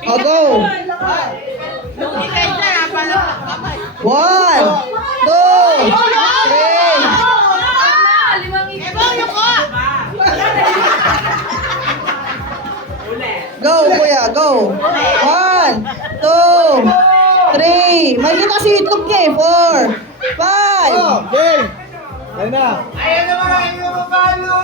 O, go. 1, 2, 3. Go, kuya, go. 1, 2, 3. Makikita si itlog niya eh. 4, 5. Game! Ayun na. Ayan naman ang inyong mabalo!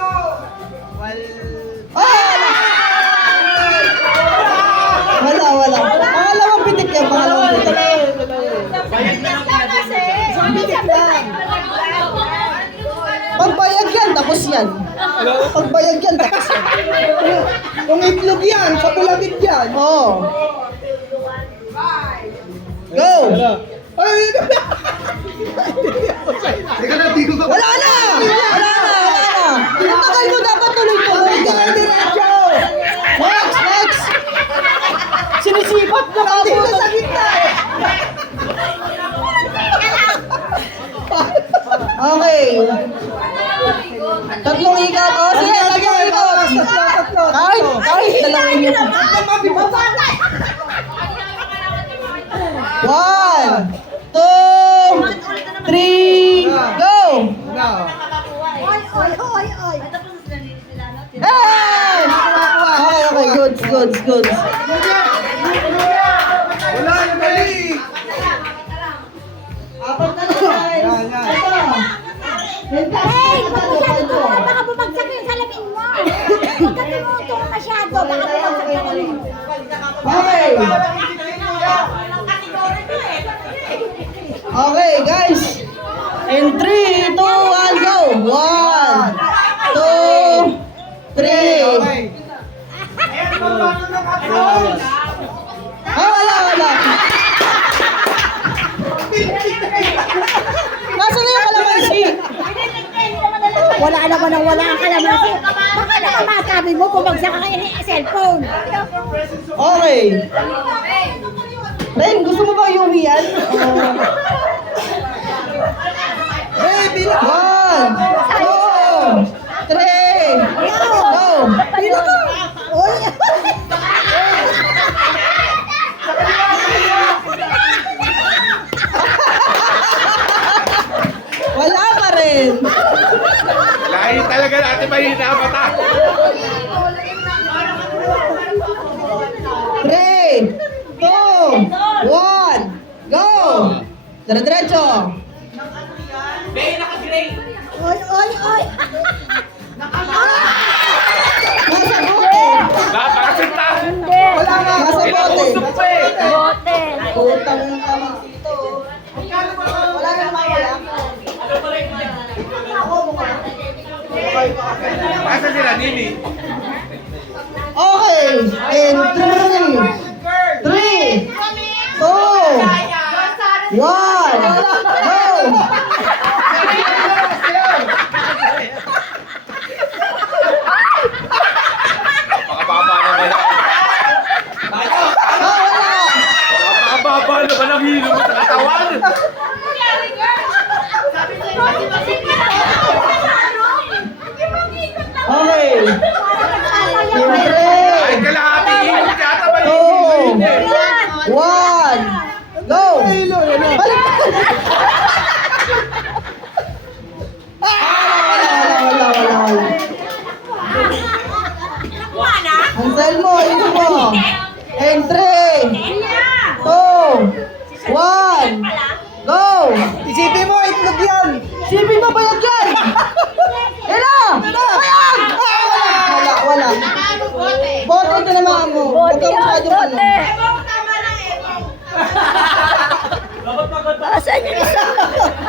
Wala. Pangalawang pitik yan, pangalawang pitik. Pagbayag yan, tapos yan. Pagbayag yan, tapos yan. Kung itlog yan, sa pulagit yan. Oo. Go! Ay! Wala na! Ang tagal mo dapat tuloy-tuloy ka. Next! Sinisipat na ka Dito sa gitna eh. Okay. Tatlong ikat. O, sige, tatlong ikat. Kahit dalawin niyo. 1, 2, 3, go! Hey! Okay, goods. Wala, yung mali. Apat na guys. Hey, baka bumagsak yung salamin mo. Huwag ka tumutong masyado, baka bumagsak yung salamin mo. Okay. Okay, guys. In 3, 2, 1, go. 1, 2, 3. Wala. Nasaan na yung kalamansi? Wala naman ang wala ang kalamansi. Baka naman masabi mo, bumagsak ka kayo ng cellphone. Okay. Ren, gusto mo ba yung yan? Hey, bilang. 1, 2, 3, go! Dito ka! Uy! Wala pa rin. Lahi talaga natin mahina ang mata. 3, 2, 1, go! Dire-diretso. Uy! Nasa bote. Napakasinta! Hindi! Nasa bote. Inausok pa eh! Bote! Utang ng kalamansi ito. Wala na mawala. Nasa sila, Nini? Okay. In 3, 2, 1, go! Napakababa naman ang... Napakababa naman ang hilo mo sa katawan! Okay. In Ay, 3, kalahati hilot yata ba yung hilo 2, yun eh? 1, go! Hilo, yan na. Wala. Ansel mo, ito mo. In 3, 2, 1, go! Isipin mo, itlog yan. Sipin mo bayag yan! Ila! Bayag! Wala. Bote ka naman mo. Huwag ka masyado ano.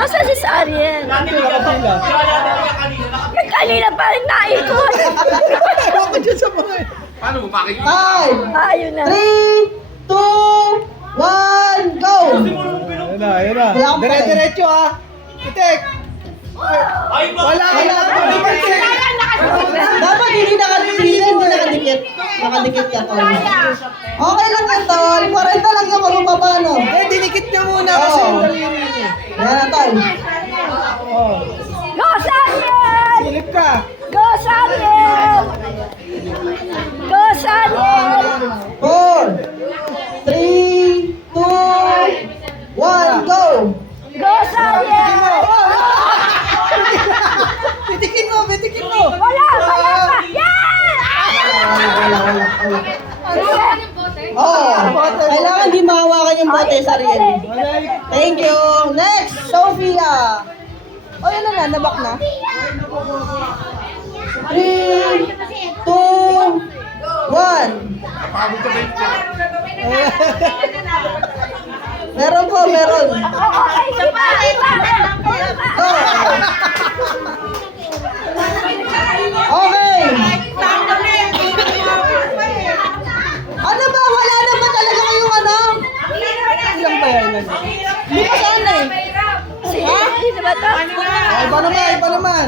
Asan si Ariel? Nakapila. Kanina pa rin naikot. Ewan ko dyan sa mga. Paano mo makikita? 5, Ayun na. 3, 2, 1, go! Ayun na. Wala pa eh. Dire-diretso ah. Itek. Wala ka na. Dapat hindi nakadikit. Nakadikit ka, tol. Okay lang yan, tol. 40 lang yung magpapapa, no? Eh, dinikit niya muna kasi Oo. yung daliri niya. Yan na, tol. Oh. Go, Samuel! Silip ka. Go, Samuel! Go, Samuel! 4, Oo. Kailangan di mahawakan yung bote sa rin. Thank you. Next, Sophia. Oh, yun na, nabak na. 3, 2, 1. Meron po, meron. Go. Okay. Ano ba? Wala na ba talaga kayong ano? Ilang pa yan? Hindi pa sana eh. Ha? Iba naman, iba naman.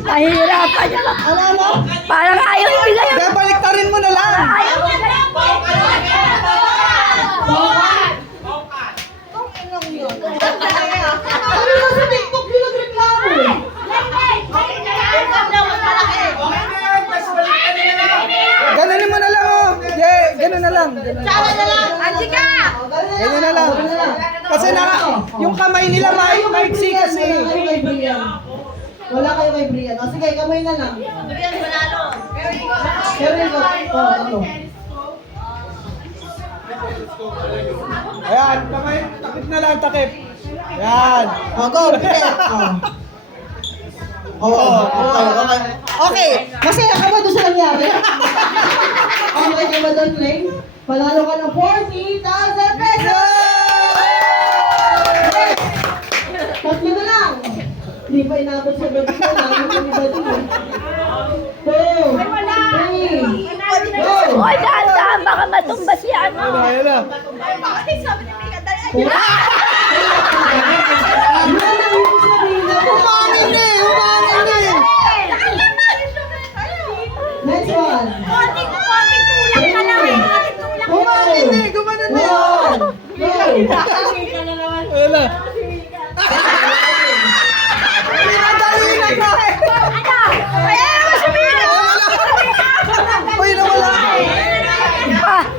Mahirapan niya lang. Ano? Parang ayaw ibigay yung... Kaya baliktarin mo na lang. Ayaw ibigay. Ano na sa TikTok yung nagreklamo? Ganunin mo na lang, oh. Yeah, ganun na lang. Ganun na lang. Anjika! Ganun na lang. Kasi yung kamay nila maiksi kasi. Wala kayo kay Brian. O sige, kamay na lang. Brian, manalo. Very good. Oh, ano? Ayan, kamay, takip na lang, takip. Ayan. O, go, Brian. Okay. Okay, masaya ka ba doon sa nangyari? Okay ka ba doon, Clay? Panalo ka ng 40,000 pesos! Tatlo na lang. Hindi pa inabot sa gabi ko. Namin yung iba din. 2, 3, go! Hoy, dahan-dahan, baka matumba si ano. Ayan na. Umangin eh! Umangin eh! Next one. Umangin eh! Gumanon na yun! Go! Ayan na. Pinadali na ka eh. Uy, nawala.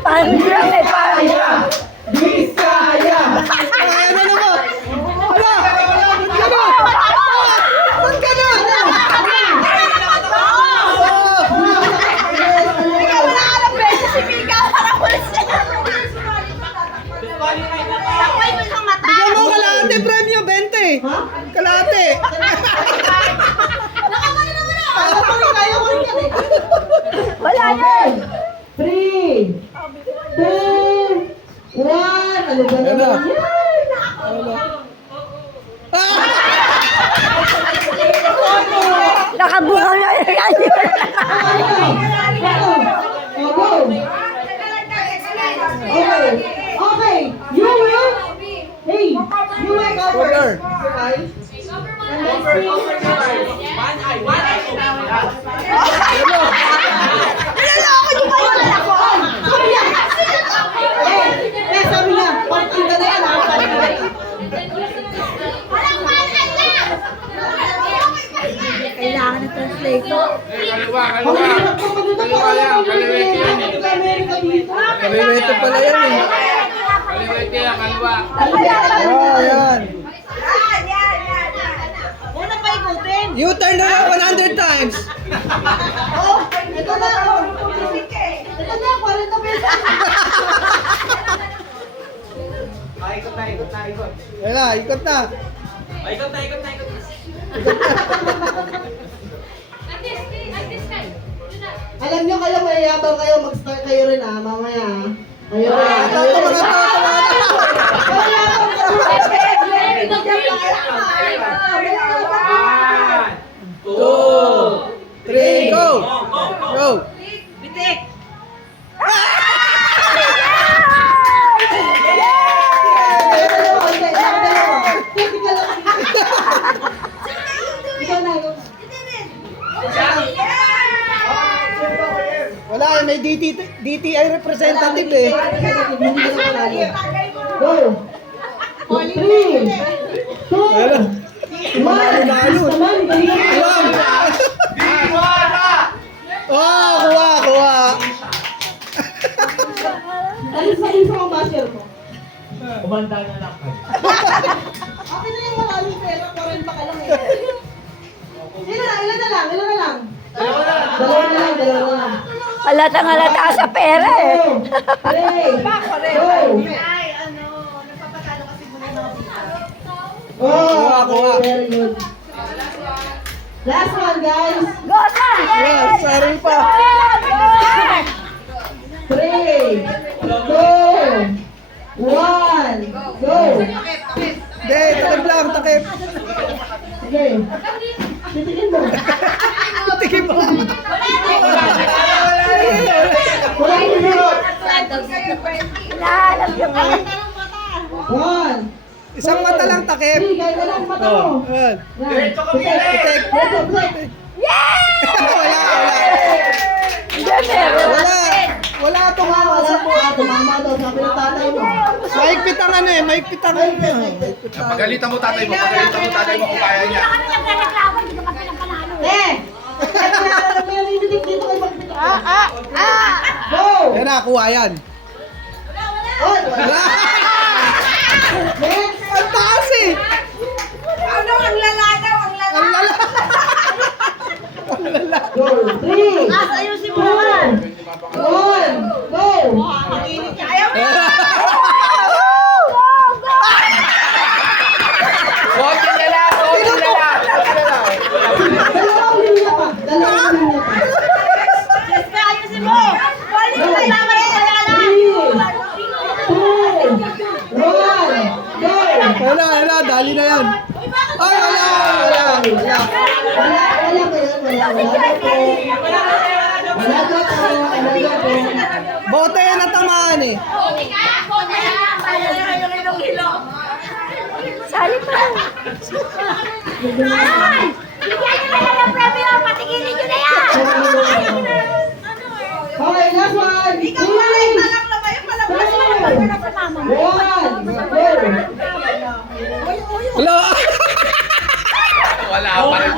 Parang lang eh, parang lang. Bisaya! Ayan na naman. Wala. Ba't ganun? Ba't ganun? Bigyan mo kalahati, premyo, 20. Ha? Kalahati. Wala na. 3, 2, 1. Ano ba Ayan na. naman yan? Nakabukaw na yung Okay. You will. Hey, you will cover Cover. your eyes. Sabi niya, pagtinda na yan. Kailangan ng translator. Kaliwa yan. Kaliwete yan eh. Kalilito pala yan eh. Kaliwete yan, kaliwa. Oh, ayan. Una pa ikutin. U-turn na lang 100 times. Oh, ito na. Ito na, 40 pesos. Ayan na, ikot na. Alam nyo kayo, mayayabang kayo, mag-start kayo rin mamaya. Kayo rin. Ito, mga to. 3, go! Go! Wala, may DTI representative eh. Go! 3, 2, Ayan na. Alam. Oh, kuha. Alis na isa ang basher mo. Kumanda na lang. Akin na yung maraming pera, 40 ka lang eh. Ilan na lang? Dalawa na lang. Halatang halata sa pera eh. 2, 3, go! Oh, Kuha. very good. Last one, guys. Go, sir! Yes, sorry pa. 3, 2, 1, go! Hindi, takip lang, takip. Sige. Titigin mo. Tingin mo. Wala minute. Hinahanap yung mga. 1, Isang mata lang takip. 3, kaya lang mata mo. Ayan. Diretso ka, Pitek. Wala. Wala. Wala tumama sa Tumama daw, sabi ng tatay mo. Mahigpit ang ano eh, mahigpit ang ano eh. Pagalitan mo tatay mo kung kaya niya. Kami nagreklamo, hindi ka pa pinapanalo. Kaya naninitig dito kay Magpito. Go! Yan na, kuha yan. Oy! Wala. Next! Ang taas eh. Ano, ang lala daw, ang lala. Ang lala. Go! 3, Ayusin 2, mo naman. 1, go! Ayaw mo. Huwag yung lala! Huwag yung lala! Dalawang linya pa. Dalawang linya pa. Ayusin mo. Wali na yung lala. 3, 2, 1, go! Wala, dali na yan. Ay, wala. Wala ba yun? Wala po. Bote yan natamaan eh. Sali pa lang. Ay! Bigyan nyo na lang ng premyo. Patigilin nyo na yan. Okay, last one. Ikaw pa rin. Malak na ba yung palabas? Wala. Wala pa rin.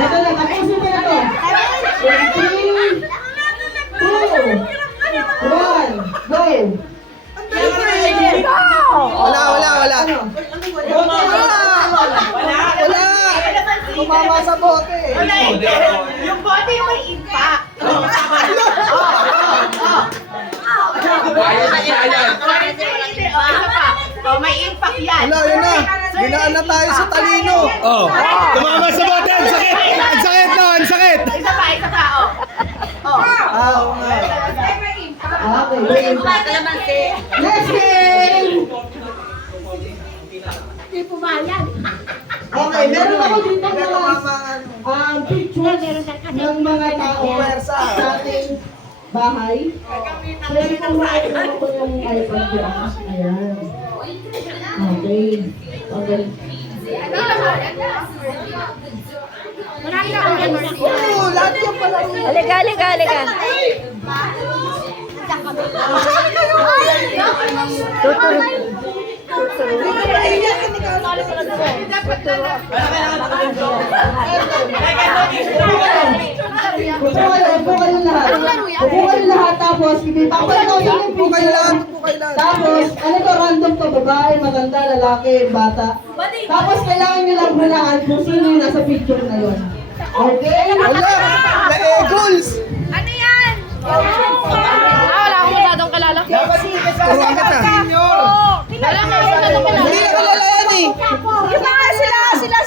Ito na, tapusin ko na to. 3, 2, 1, go! Wala. Wala. Tumama sa bote eh. Yung bote yung may impact. Ayos siya yan. May impact yan. Wala, yun na. Ginaan na tayo sa talino. Oh. Tumama sa bote. Ang sakit. Ang sakit no, ang sakit. Isa pa, oh. Oo nga. Okay. Next game! Hindi pumayag. Okay, meron ako dito mga picture ng mga tao sa ating bahay. Pwede kong makikita ko yung iPad ko. Ayan. Okay. Okay. Marami na akong Oo, lahat yan pala. Halika. Upo kayo lahat. Upo kayo lahat tapos ipapakita ko yung Upo kayo lahat. picture. Upo kayo lahat. Tapos, ano to, random to, babae, matanda, lalaki, bata. Tapos, kailangan nyo lang hulaan kung sino yung nasa picture na yun. Okay? Wala. Na-eagles. Ano yan? Wala akong masyadong kalala. Turuan kita. Wala akong masyadong kalala. Hindi na kalala yan eh.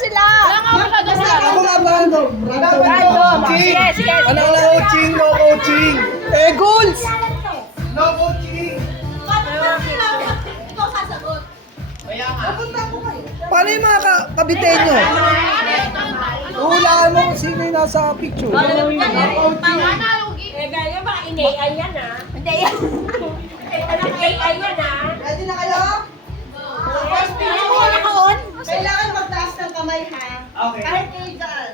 Sila. Wala akong masyadong kalala. Ako nga, random. Random. Coaching. Sige. Ano coaching? No coaching. Eagles. No coaching. Paano yung mga kabitenyo? Hulaan mo kung sino yung nasa picture. Hindi yan. AI yan Ready na kayo? First picture. Naka-on? Kailangan magtaas ng kamay, ha? Okay. Kahit kayo dyan.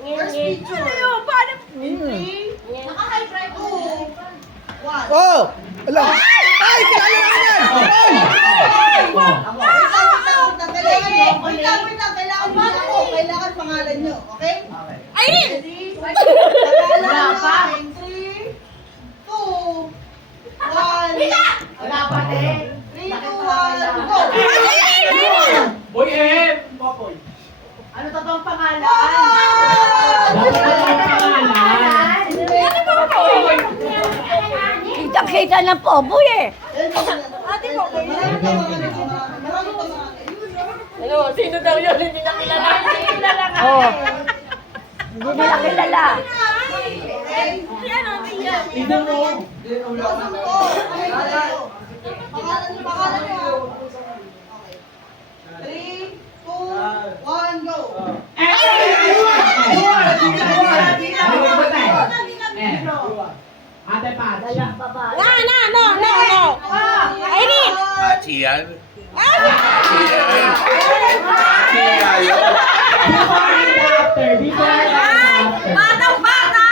First picture. Ano yun? Paano? Naka-high drive. 2, 1. Oh! Alam. Ay! Kilala naman yan! Ay! Wait lang. Kailangan mo ako. Kailangan pangalan nyo. Okay? Ay! Wala pa. 3, 2, 1. Wala pa din. 3, 2, 1, go! Boy, Ano to ang pangalan? Nakita ng poboy eh. Ate ko, marami pa mga Ano, sino daw yun? Hindi na kilala. Hindi kilala ka. Oh. Hindi nila kilala. Yan o, yan. Pangalan niyo. Okay. 3, 2, 1, go! Ate Pat. No. Irene! Chiyan. Before and after. Batang bata!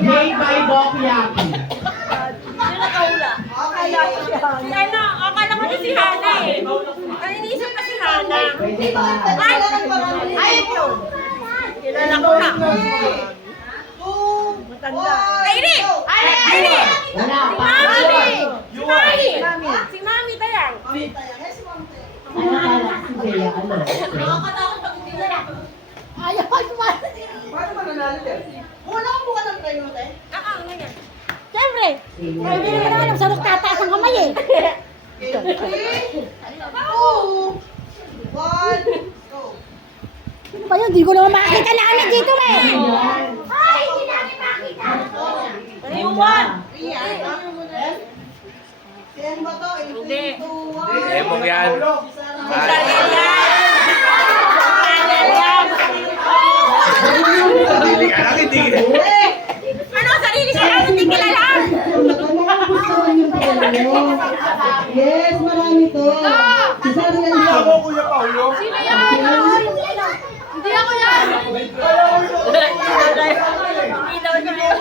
Made by Doc Yaki. Sino nakaula? Si ano, akala ko na si Hana eh. Ang iniisip pa si Hana. Pwede pa. Ay, ito. Kilala ko na. Irene! Irene! Wala Si pa. Mami! Si Mami tayang. Ano kala si Bea? Ano? Nakakatakot pag hindi na. Ayaw naman. Paano mananalo yan? Wala akong buka ng trayo natin. Ano yan? Siyempre. Ay, hindi naman alam sa tataas ang kamay eh. 3, 2, 1, go! Ano ba yun? Di ko naman makakita namin dito eh. Yan. Ay, hindi namin makita. Iwan! Saan ba to? Hindi. 3, 2, 1. Emong yan. Hindi ka lang, hindi. Ano, sarili siya lang, hindi kilala. Yes, marami to. Si Sarah yan. Kuya Paulo. Hindi ako yan. Hindi daw niya.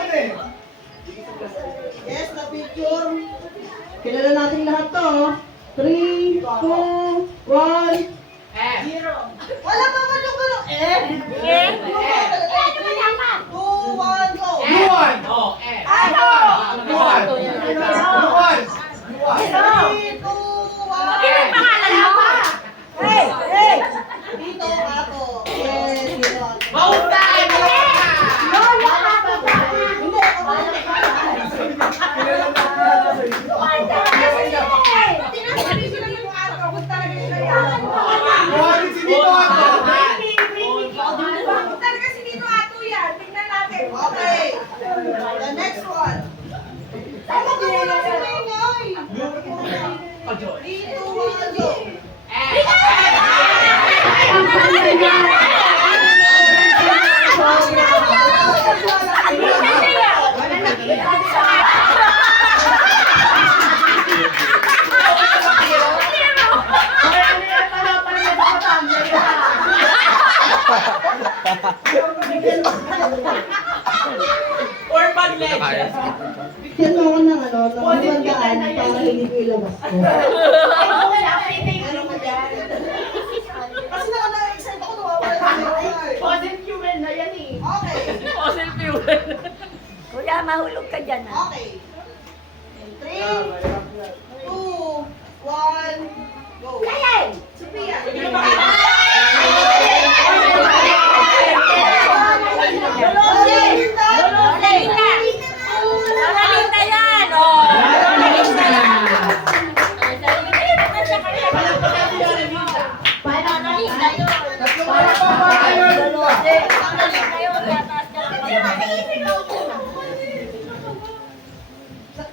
Yes, na picture. Kilala natin lahat to. 3, 2, 1. Wala pa man yung gano'n. Sige. 2, 1, go! Luwan. Oh, eh. Luwan. Luwan. 3, 2, 1. Ano yung pangalan mo? Hey, hey! Dito, ato. Yes, dito. Mautay. Hindi, ako. Luwan si Dito. Okay. The next one. Tama ka muna si Mingay. 3, 2, 1, go. Bigyan mo ako ng ano, ng magandaan para hindi ko ilabas ko. Kasi nakana-excite ako, nawawala na. Fossil fuel na yan eh. Okay. Fossil fuel. Kuya, mahulog ka dyan ah. Okay. 3, 2, 1, go. Sophia. Lola yan. Oh.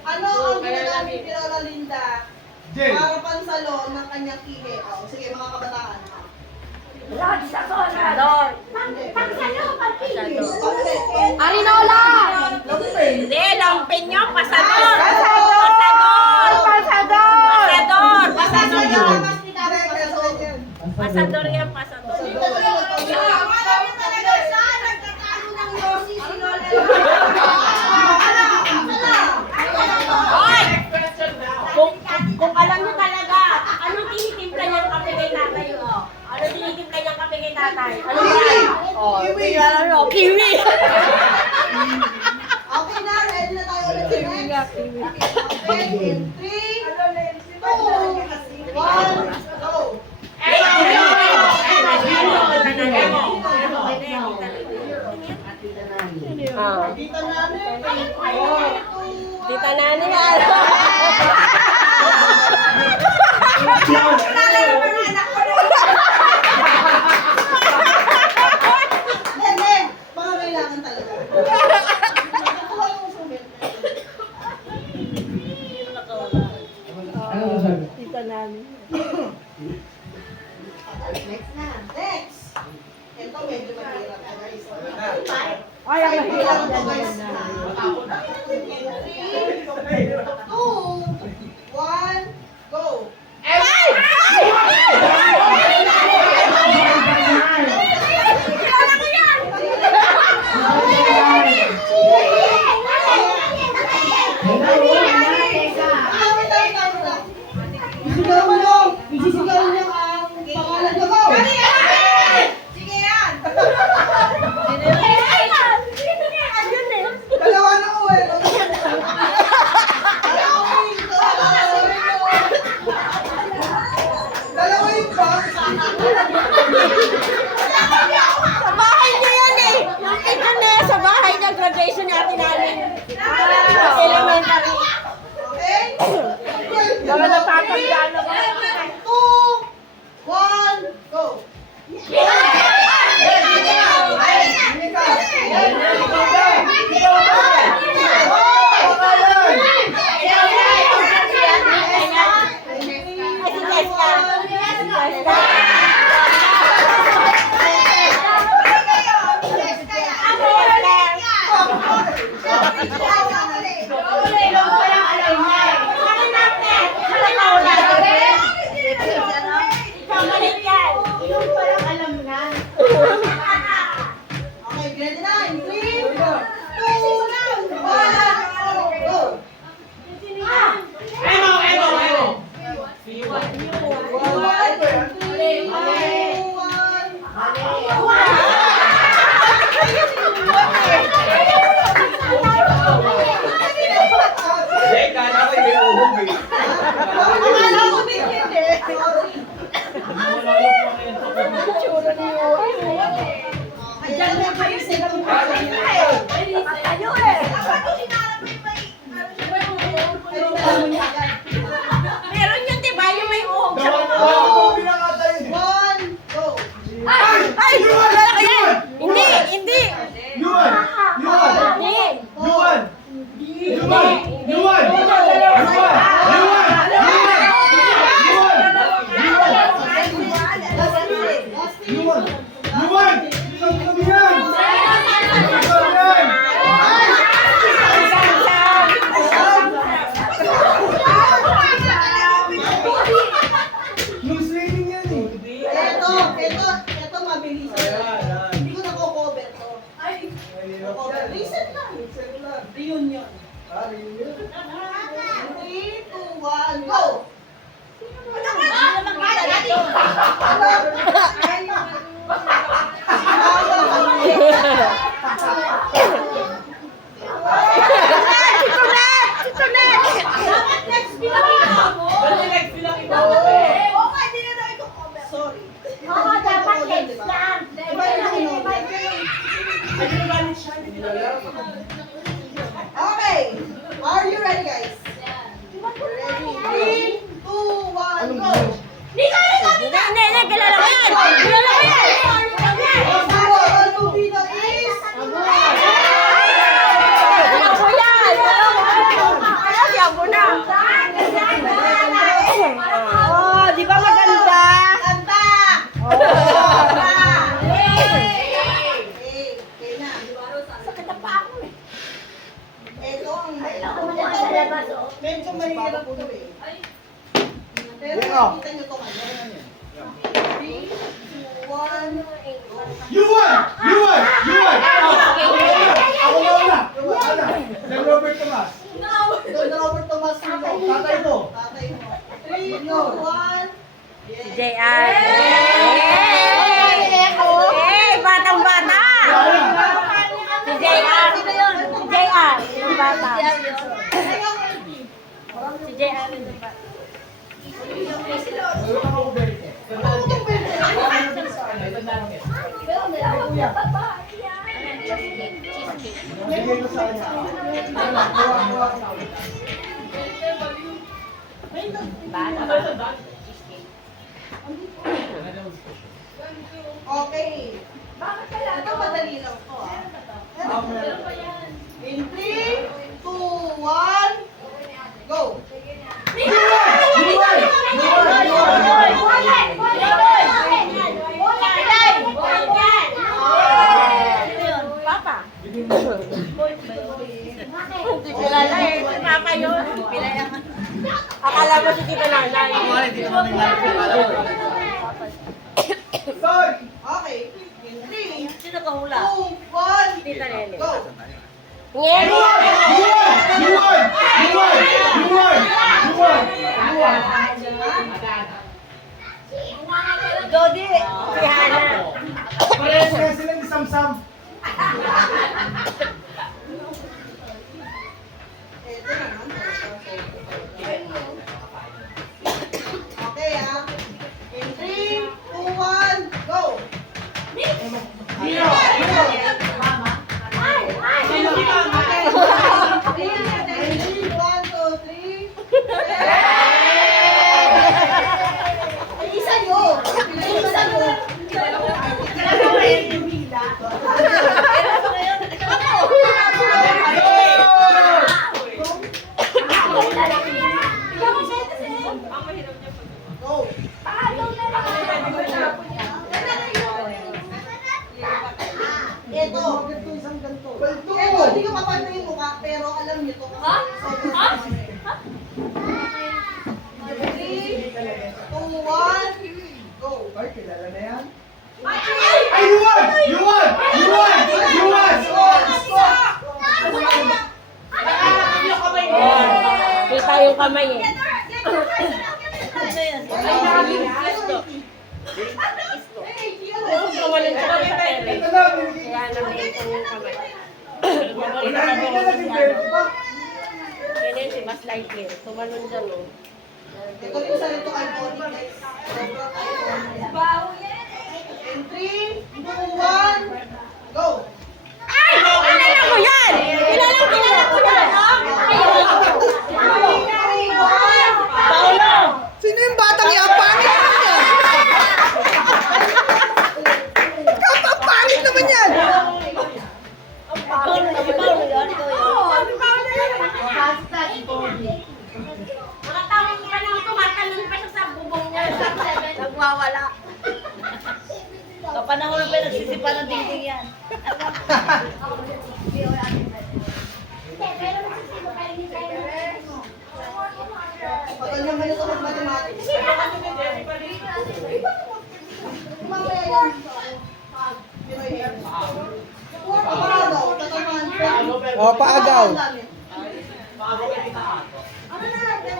Ano ang ginagamit ni Lola Linda para pansalon ng kanyang kihe? Oh, sige, mga kabataan. Lord, sa Salor. Pagsalo, pagpili. Arinola! Hindi, lampin nyo, pasador! Pasador! Pasador! Pasador! Pasador yan, pasador. Hoy! Kung alam nyo talaga, anong tinitimpla niyang kape kay tatay? Oh? Anong tinitimpla niyang kape kay tatay? Ano yan? Oh, Kiwi. ano? Kiwi! Okay na, ready na tayo ulit. Kiwi nga, kiwi. Okay, in 3, 2, 1, go. Ah. Tita namin. Tita Nani nga. Hindi, mga kailangan talaga. Nakuha yung sumil. Ano masabi? Tita Nani. Next. Ito medyo mahirap na guys. Ay, ang Mahirap to guys. 2, 1, go! Isisigaw nyo! Isisigaw nyo ang pangalan nyo! Go! Sige yan! Dalawa na ko eh! Dalawa yung box! Sa bahay niya yan eh. Ito na sa bahay niya, graduation ni Ate Nani. Elementary. Okay? Baka napapagdaan ako. 2, 1, go! Okay, ready na? In 3, 2, 1, go! Hindi, kala ko may uhog eh. Akala ko din hindi. Ayan na kayo sila. Meron yun, di ba? Yung may uhog sa One, go! Ay! Wala ka yan! Hindi! Hindi! Yuan! Yuan! Hindi! Yuan! Yuan! Yuan! Yuan! Yuan! Sabi yan! Yung swimming yan eh. Ito mabilis. Hindi ko na-cover to. Cover. Recent lang. Reunion. Reunion? 3, 2, 1, go! Sorry. Oo, dapat next lang. Okay. Are you ready, guys? Ready? 3, 2, 1, go! Hindi! Kilala ko yan! Kilala ko yan! Ang lupino is... Alam ko yan! Alam ko na! Oh, di ba maganda? Kanta! Sakit na pa ako eh. Ito ang... Medyo mahirap po eh. Pero nakikita nyo ito ngayon. 3, 2, 1, go! Yuan! Yuan! Yuan! Ako na! Sir Robert Tomas. Don Robert Tomas Sino. Tatay ko. Tatay mo. 3, 2, 1. Si JR. Batang bata! Si JR. Si JR. Yung bata. Si JR. Yung bata. Bigay ko sa kanya. Kuha. Okay. Ito madali lang to In 3, 2, 1, go! Papa. Hindi kilala eh. Si Papa yun. Akala mo si Tita Nanay. Okay. In 3, Sino ka hula? 2, 1, Tita Nene. go! Ngeri! Dodi! Si Hana. Parehas nga silang isam-sam. Ito naman. Okay, ah. In 3, 2, 1, go! Ito, ganito isang ganito. Ito, hindi ko mapantay yung mukha, pero alam niyo to. Ha? 3, 2, 1, go! Ay, kilala na yan. Ay! You won! Kita yung kamay eh. Tumalun siya kami sa tele. Ito na, Kaya namin yung kamay. wala na naging belt pa. Yan si Mas Lightyear. Tumalun dyan oh. Ito yung sa rito kay Bonnie, guys. Sobrang iconic. In 3, 2, 1, go! Ay! Kilala ko yan! Kilala ko yan! Paolo! Sino yung batang yapang? Kapapangit naman yan! Paolo yan. Mga tawang pa naman tumatalon pa siya sa bubong niya. Nagwawala. Kapanahon na pa nagsisipa ng dingding yan. Pagod naman ito mag-mathematics. Mamaya yan. Paagaw, tatamaan. O, paagaw. Ano na natin?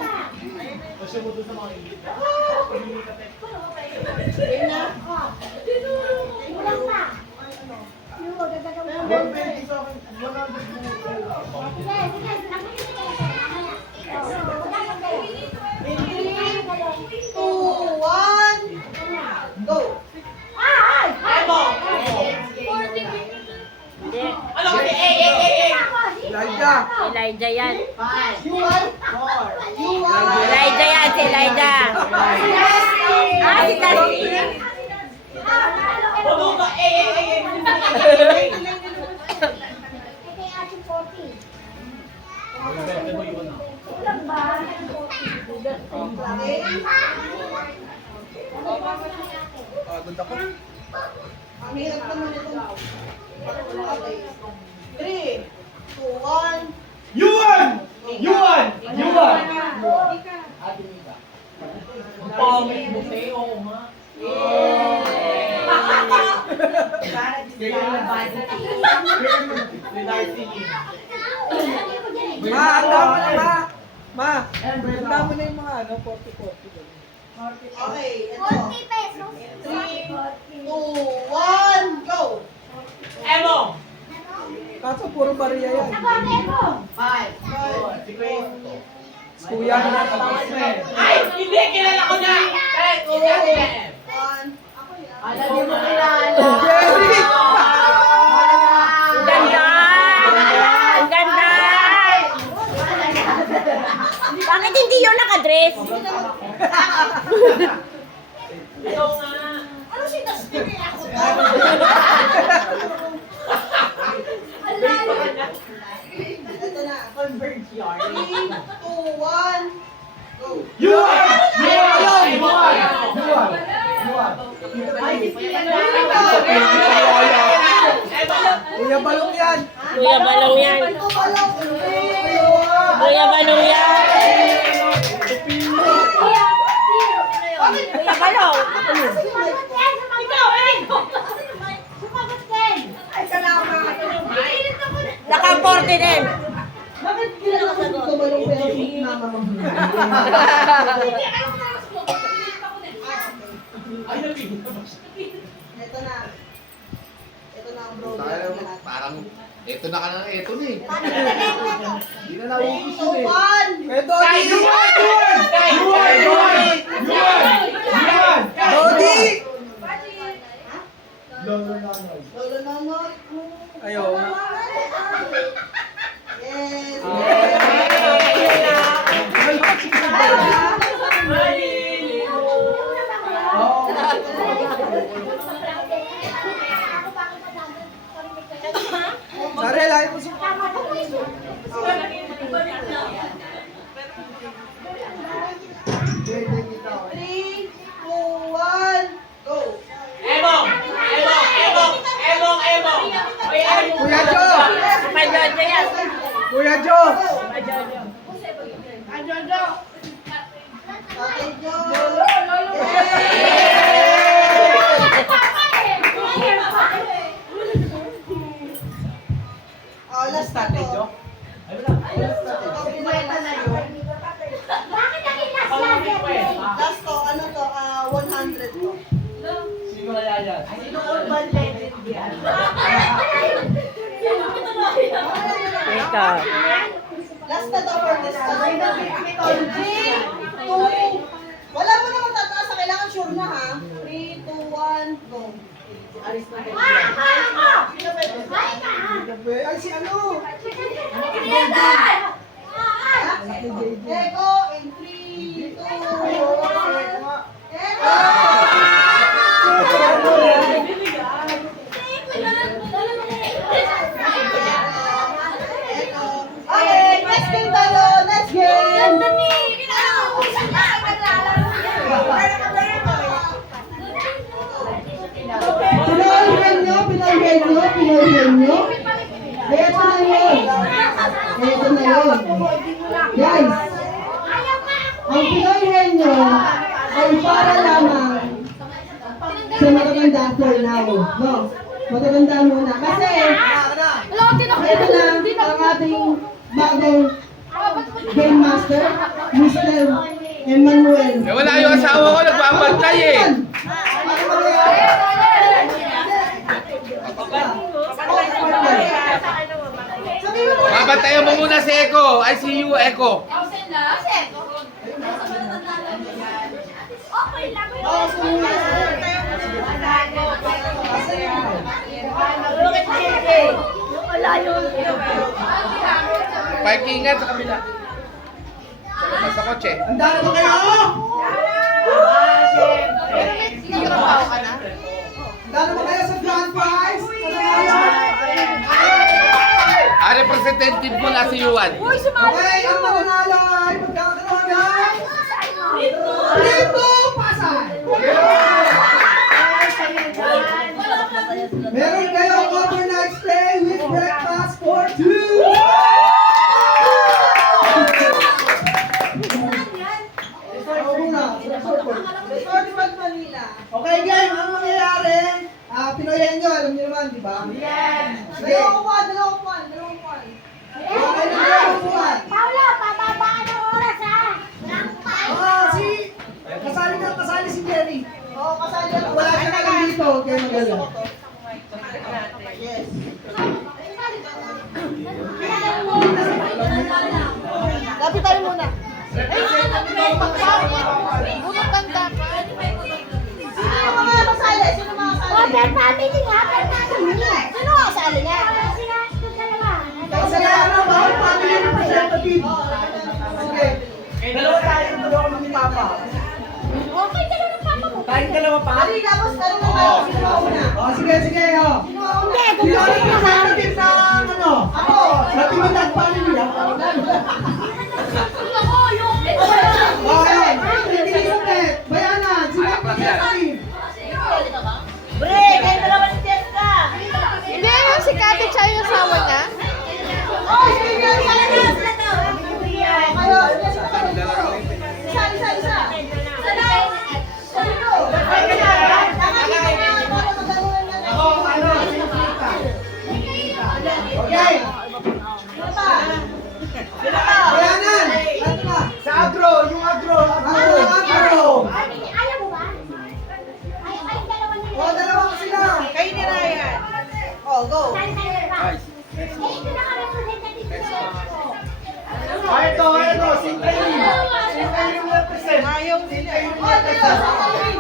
Yun na. Kulang pa. In 3, 2, 1, go! Elijah! Elijah yan. You want? You want? Elijah yan, si Elijah. Ah, si Tassie. Pagod ako. Ang hirap naman ito. Okay. 3, 2, 1. You won! You won! You won! Ma, handa mo na, ma! Ma, handa mo na yung mga 40-40. Okay, ito. 40 pesos. 3, 2, 1, go! Kaso puro bariya yan. Ako, Nemo. 5, 4, Kuya na. Ay, hindi, kilala ko na. 1. Ako yan. Alam mo kilala. Jerry! Ganda! Rio nakadress. Ano si Dustin eh? Ako Ito na. Converge yarn. 3, 2, 1, go. Kuya Balong yan. Kuya Balong yan. Ito pa lang. Kuya Balong yan. Kuya Balong. Ay, salamat. Naka-40 din. Bakit kilala ko dito balong pero si mama mo? Ito na. Ito na ang bro. Parang, eto na ka na, eto na eh. Hindi na 3, 2, 1. Ito, Dodi! Lolo Nonoy. Ayaw. Yes. Sari, lahat mo sa... 3, 2, 1, go. Kuya Jo! Pajojo yan. Kuya Jo! Tatay Jo. Oh, last na to. Ito, pinakita na yun. Bakit naging last lagi? Last to, ano to, 100 to. Ito. Last na to for this time. 3, 2, wala mo naman tataas, kailangan sure na ha. 3, 2, 1, go. Alis na kayo. Ay, si ano? Ego in 3, 2, 1. Okay, next game tayo. Next game. Pinayhin nyo. Ito na yun. Guys, ang pinayhin nyo ay para lamang sa matatanda for now. No? Matatanda muna. Kasi, ito na ang ating bagong game master, Mr. Emmanuel. Eh, wala yung asawa ko, nagbabantay eh. Babantayan mo muna si Eko. I see you, Eko. Parkingan sa kabila. Sa labas sa kotse. Ang dami mo kayo! Ang dami mo kayo sa grand prize! Ang representative mo na si Yuan. Okay, ang mananalo ay magkakaroon ng... Libo Pasay! Meron kayong overnight stay with breakfast for 2! Resort World Manila. Okay game, ano mangyayari? Pinoyan nyo, alam nyo naman, di ba? Dalawang puwan. Okay na dalawang buwan. Paula, pababaan ang oras ha. Kasali si Jerry. Oo, kasali ako. Wala siya na lang dito, kaya magaling. Yes. Lapit tayo muna. Sino mga kasali? Open family nga, open family. Sino mga kasali niya? Kasi ano, bawal family representative. Sige. Dalawa Okay, dalawa ng papa mo. Tayong dalawa pa. Dali, tapos ano na tayo? Sino mauna? Oh, sige, sige, oh. Hindi, kung Sino gusto ang mo naman. nagsasabi sa ano? Ako! Sa Trinidad Family, ah. Okay, hindi ulit. Bayanan, sila Catherine. Bre, kayo dalawa ni Jessica. Hindi, yung si Kati siya yung asawa niya. Oh, sige, isa na na. Kayo, isa. Ako, ano, si Tita. Okay. Bayanan. Lahat na. Sa agro, yung agro. Agro. Ayaw mo ba? Ay, dalawa nila. Oh, dalawa ko sila. Kayo ni Ryan. Oh, go. Eh, ito na kami representative sa ako. Ah, ito, si Kaylin. Si Kaylin represent. Ayaw nila. Kaylin Oh, dito, represent. sa akin.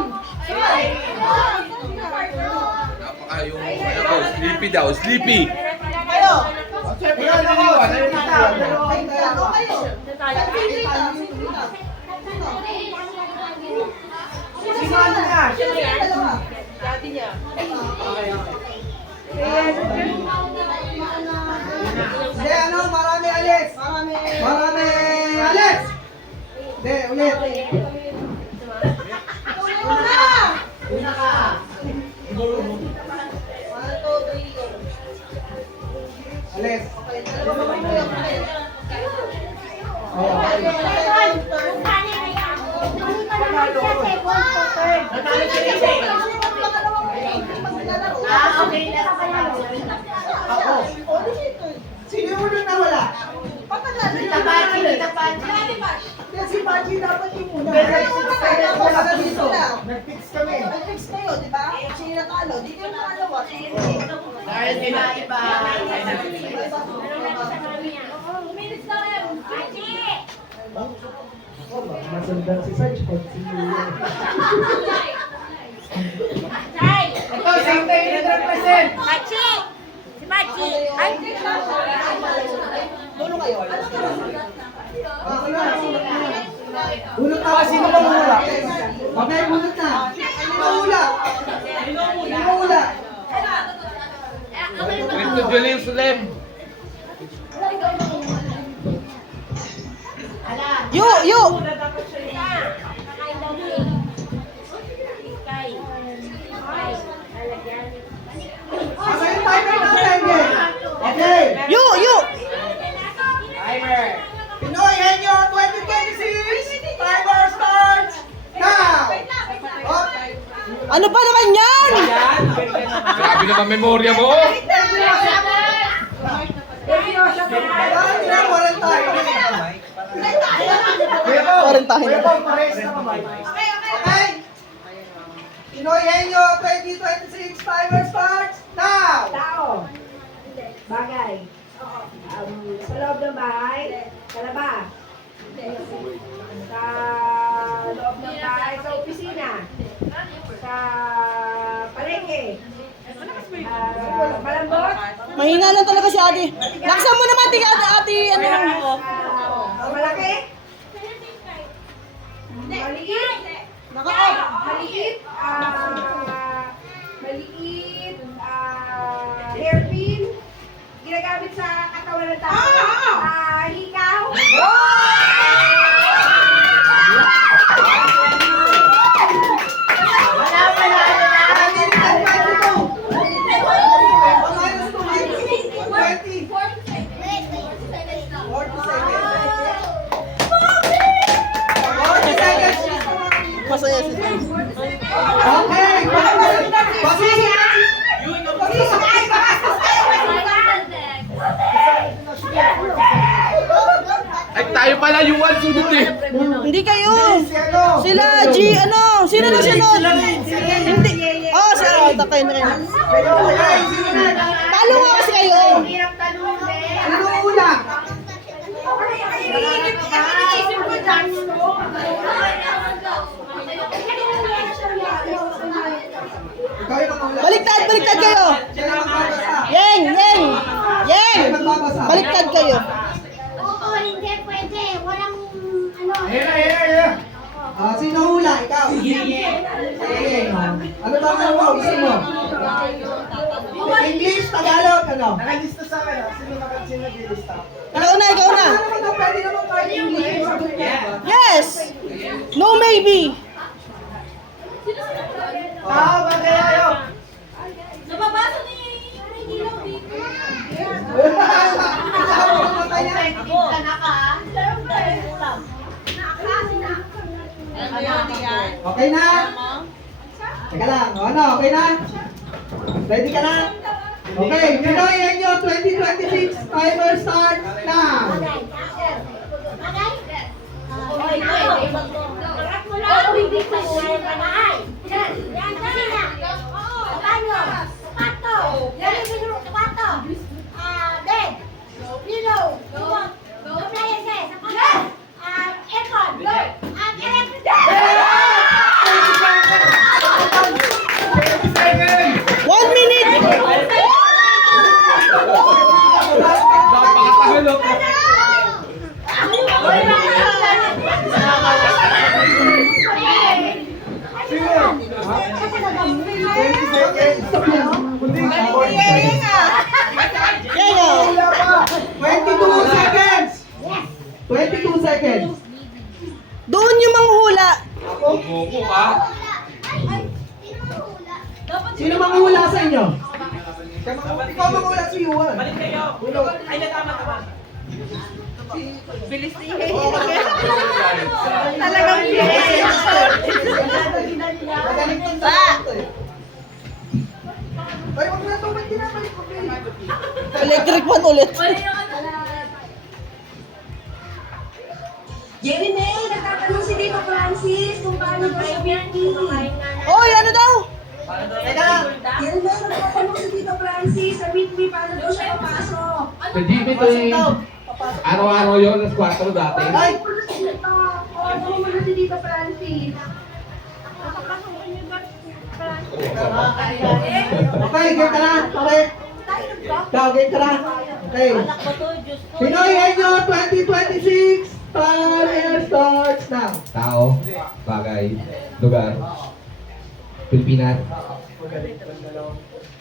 Ako, sleepy daw, sleepy. Kayo. Ayan ako, si Tita. Dalawa Ay, kayong dalawa dalawa. kayo. Sino ano na? Dalawa. Hindi, ano, marami alis. Marami alis. Hindi, ulit. Una ka. Alis. Ako. Sino yung unang nawala? Si Pachi dapat yung una. Wala ka dito. Nag-fix kami. Nag-fix kayo, di ba? Sino natalo? Di kayo nakalawa. Dahil iba. Masundan si Sarge pag Ito, same tayo na represent. Machi! Si Machi! Ay! Dulo kayo. Ako na. Unang na. Sino ba mula? Okay, unang na. Sino mula? Sino mula? Ito Jerusalem. Yo! Asa yung timer natin, eh? Okay. Yo! Pinoy Henyo 2026! Timer starts now! Oh, Ano pa naman yan? Grabe naman memorya mo. dahil na quarantine. Quarantine. Kuya Bob, pares na kamay. Okay? Pinoy Henyo 2026 timer starts now! Tao. Bagay. Sa loob ng bahay, sa labas. Sa loob ng bahay, sa opisina. Sa palengke. Malambot. Mahina lang talaga si Ate. Laksan mo naman, ate, ano. Malaki. Maliit. Maliit. Maliit. Hairpin. Ginagamit sa katawan ng tao. Hikaw. Masaya si Okay! Ay, tayo pala yung one sunod eh. Hindi kayo. Sila, G, ano? Sino na sunod? Hindi. Oh, si tatay na rin. Talo nga kasi kayo. Ano una? Ikaw yung maula. Baliktad kayo. Sino ang magbabasa? Yeng! Sino magbabasa? Baliktad kayo. Oo, hindi pwede. Walang ano. Ayan. Sino hula? Ikaw? Sige. Ano ba ang ano mo? Gusto mo? English, Tagalog, ano? Nakalista sa akin, sino nag-lista? Ikaw na, ikaw na. Ano naman daw, pwede naman kahit English. Yes! No maybe. Bagay ayaw. Nababasa ni Regina dito. Okay na? Teka lang, ano, okay na? Ready ka na? Okay, Pinoy Henyo 2026, timer start now! Oy, Marat mo lang. Hindi ka ulan ka na ay. Yan, dali na. Paano? Sapato. Dali mo sapato. Then, pillow. Appliances. Sapato. Aircon. Electric. 1 minute. Napakatagalog. Yan o. Wala pa! 22 seconds! 22 seconds! Doon yung manghula. Gogo ka. Sino manghula sa inyo? Ikaw manghula si Yuan. Talagang Magaling din sa ito eh. Ay, wag na ito, ba't kinabalik ko? electric fan ulit. Jerry May, nagtatanong si Tito Francis kung paano daw siya beauty. Oy, ano daw? Teka! Jerry May, nagtatanong si Tito Francis sa weekly paano daw siya papasok. Sa Jimmy to yung araw-araw yun, alas 4 dati. Ay! Ano mo muna si Tito Francis? Okay, game ka na. Okay. Ikaw, game ka na. Okay. Pinoy Henyo 2026, timer starts now. Tao, bagay, lugar, Pilipinas,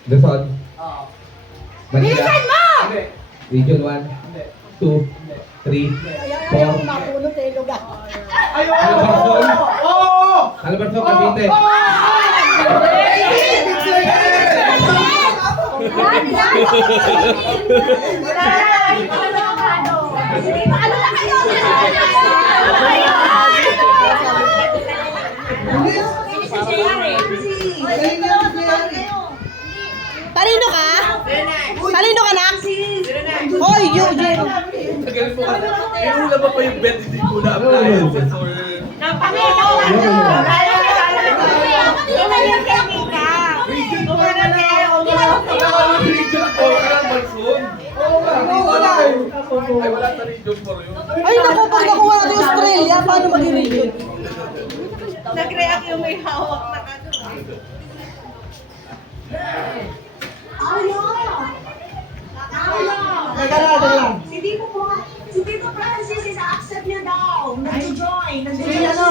Luzon, Manila, Region 1, 2, 3, 4, Makulot eh, lugar. Albarson, Oo! Albarson, Cavite. Ano na kayo? Talino ka? Talino ka, nak? Hoy, Eugene. Tagal mo ka. Inula ba pa yung bed, hindi ko na appliances or... Region 4 ka lang, Malson. Wala eh. Ay, wala sa Region 4 yun. Ay, naku, pag nakuha natin Australia, paano maging region? Nag-react yung may hawak na ano. Teka lang. Si Tito Francis, isa-accept niya daw. Nag-join. Si ano?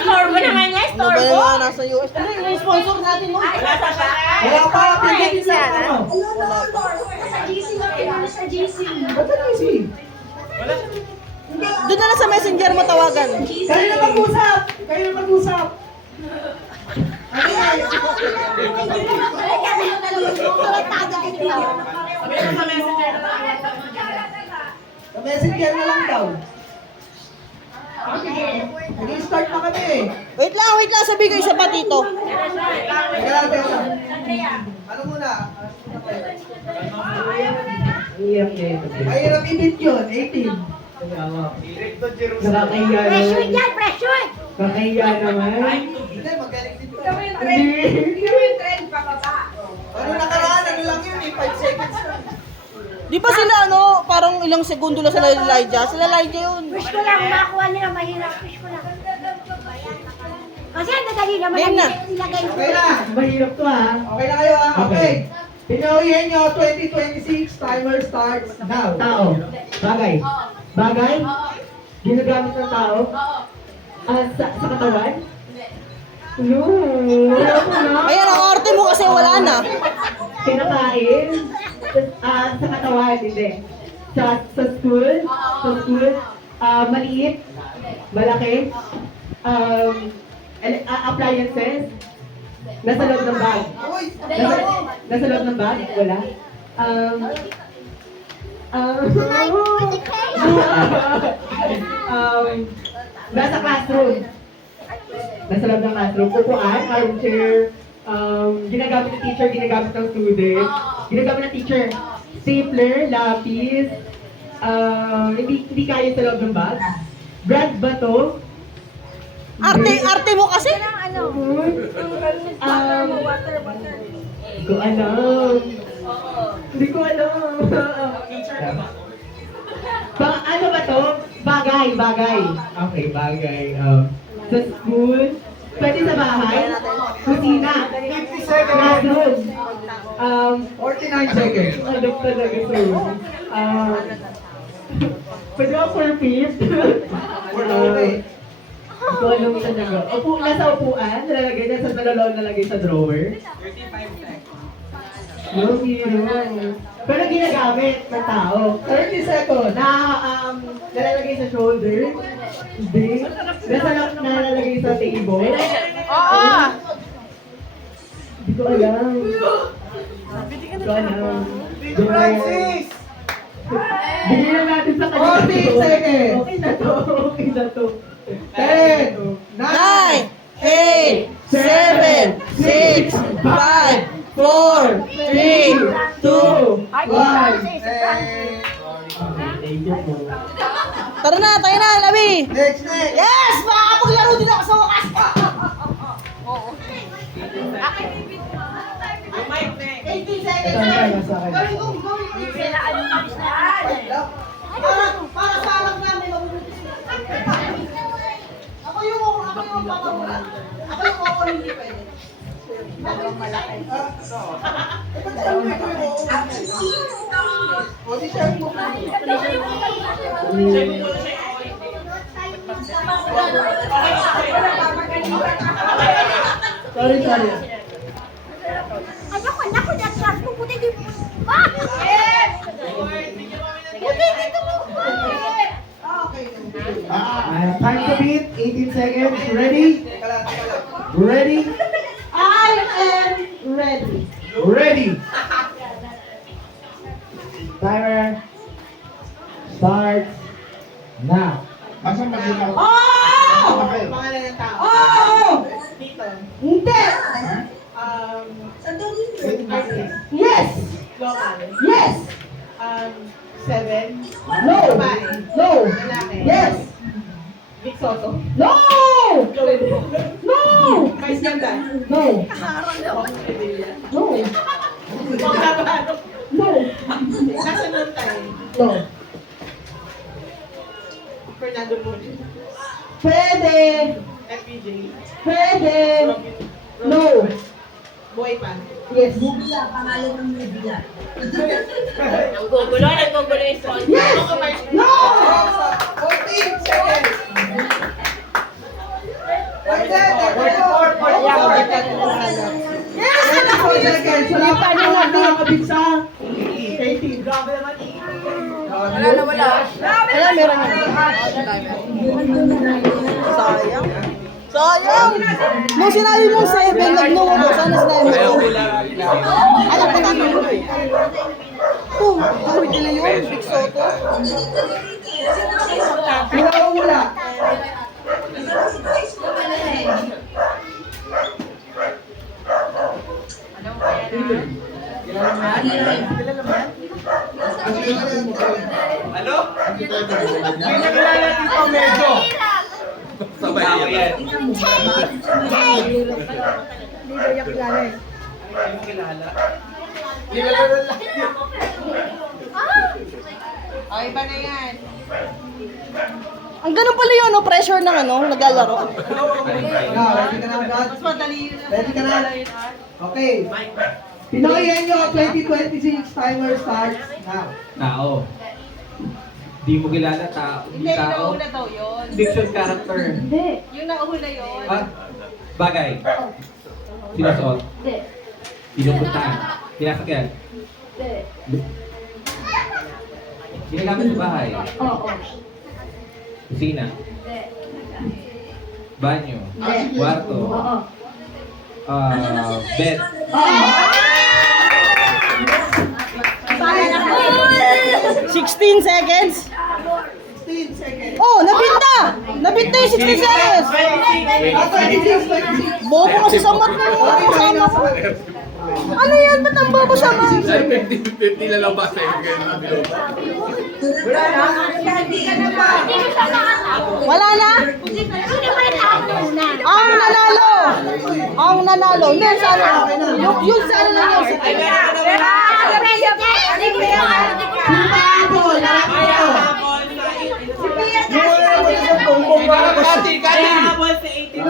Store mo naman yan, Ano ba naman, nasa US? Ano yung sponsor natin mo? Nasa siya. Wala pa. Pinagin sa ano? Sa GC na pinano sa GC. Ba't ang easy? Doon na lang sa messenger mo tawagan. Kayo na mag-usap! Kayo na mag-usap! Sa messenger na lang daw. Nag-start na kami eh. Wait lang, sabi ko isa pa dito. Teka lang. Ano muna? Mahirap i-beat yun, 18. Nakakahiya Pressure naman. yan, pressure! Nakakahiya naman. Hindi, magaling din. Ikaw yung trend pababa. Ano nakaraan? Ano lang yun eh? 5 seconds lang. Di ba sila ano, parang ilang segundo lang sila Elijah? Sila Elijah yun. Push ko lang, makuha nila mahirap. Push ko lang. Kasi ang dadali naman Game na. nilagay ko. Okay na. Mahirap to ha. Okay na kayo ha? Okay. Okay. Pinoy Henyo 2026, timer starts now. Tao. Bagay. Bagay? Ginagamit ng tao? Sa katawan? No. Ayan, ang arte mo kasi wala na. Kinakain? Sa katawan, hindi. Sa school? Sa school? Maliit? Malaki? Appliances? Nasa loob ng bag? Nasa loob ng bag? Wala? Nasa classroom? Nasa loob ng classroom? Upuan? Armchair? Ginagamit ng teacher, ginagamit ng student? Ginagamit ng teacher? Stapler? Lapis? Hindi kaya sa loob ng bag? Brand ba to? Arte mo kasi. Hindi ko alam. Hindi ko alam. Ano ba to? Bagay. Okay, bagay. Sa school? Pwede sa bahay? Kusina? 50 seconds. Classroom? 49 seconds. Ano talaga to? Pwede ba purpose? Hindi ko alam talaga. Nasa upuan? Nalalagay sa drawer? 35 seconds. No, hero. Pero ginagamit ng tao. 30 seconds. Nalalagay sa shoulder? Hindi. Nalalagay sa table? Oo. Hindi ko alam. Hindi ko alam. Francis! Bigyan na natin sa kanya. 40 seconds. Okay na to. 10, 9, 8, 7, 6, 5, 4, 3, 2, 1. Tara na, tayo na, Labi. Next. Yes! Makakapaglaro din ako sa wakas. 18 seconds. Para sa alam namin, mabubutis ko. Ako yung papamula. Ako yung hindi pwede. Sorry. Ayoko na ko dyan, class mo. Buti di mo. Buti dito mo. Time to beat. 18 seconds. Ready? Ready? I am ready. Ready. Timer starts now. Asan mag-ina ako? Oh! Pangalan ng tao. Oh! Dito. Hindi. Yes. Local. Yes. 7. No. Babae. No. Lalaki. Yes. Vic Soto. No. No. Vice Ganda. No. No. No. National time. No. Fernando Muni. Pwede. FPJ. Pwede. No. Boy pa. Yes. Nanggugulo yung sponsor. Yes. No. 14 seconds. Yes. 24 seconds. Wala pa niyo nakakabit sa 18. Grabe naman. Wala, meron na. Sayang. Nung sinabi mo 7, nag-no ako. Sana sinabi mo 2. Alam ko namin mo. 2. Tawid nila yun. Big Soto. Wala. Ano? May nakilala dito medyo. Sabay yan. Ang ganun pala yun, no? Pressure ng naglalaro. Ready ka na, Brad? Ready ka na? Okay. Pinoy Enyo 2026 timer starts now. Tao. Di mo kilala tao. Hindi, yung nauna daw yun. Fiction character. Hindi. Yung nauna yun. Ah, bagay. Sinusuot. Hindi. Pinupuntahan. Sinasakyan. Hindi. Ginagamit sa bahay. Oo. Kusina. Hindi. Banyo. Kwarto. Oo. Bed. Oo. 16 seconds. 16 seconds. Oh, nabinta! Nabinta yung 16 seconds! 26. Bobo kasi sa mat ng mga kasama ko. Ano yan? Ba't ang bobo sa mat? 50-50 na lang ba sa iyo? Wala na. Hindi ka na ba? Wala na? Ang nanalo! Ang nanalo! Hindi, sana. Yung sana lang yun. Kati!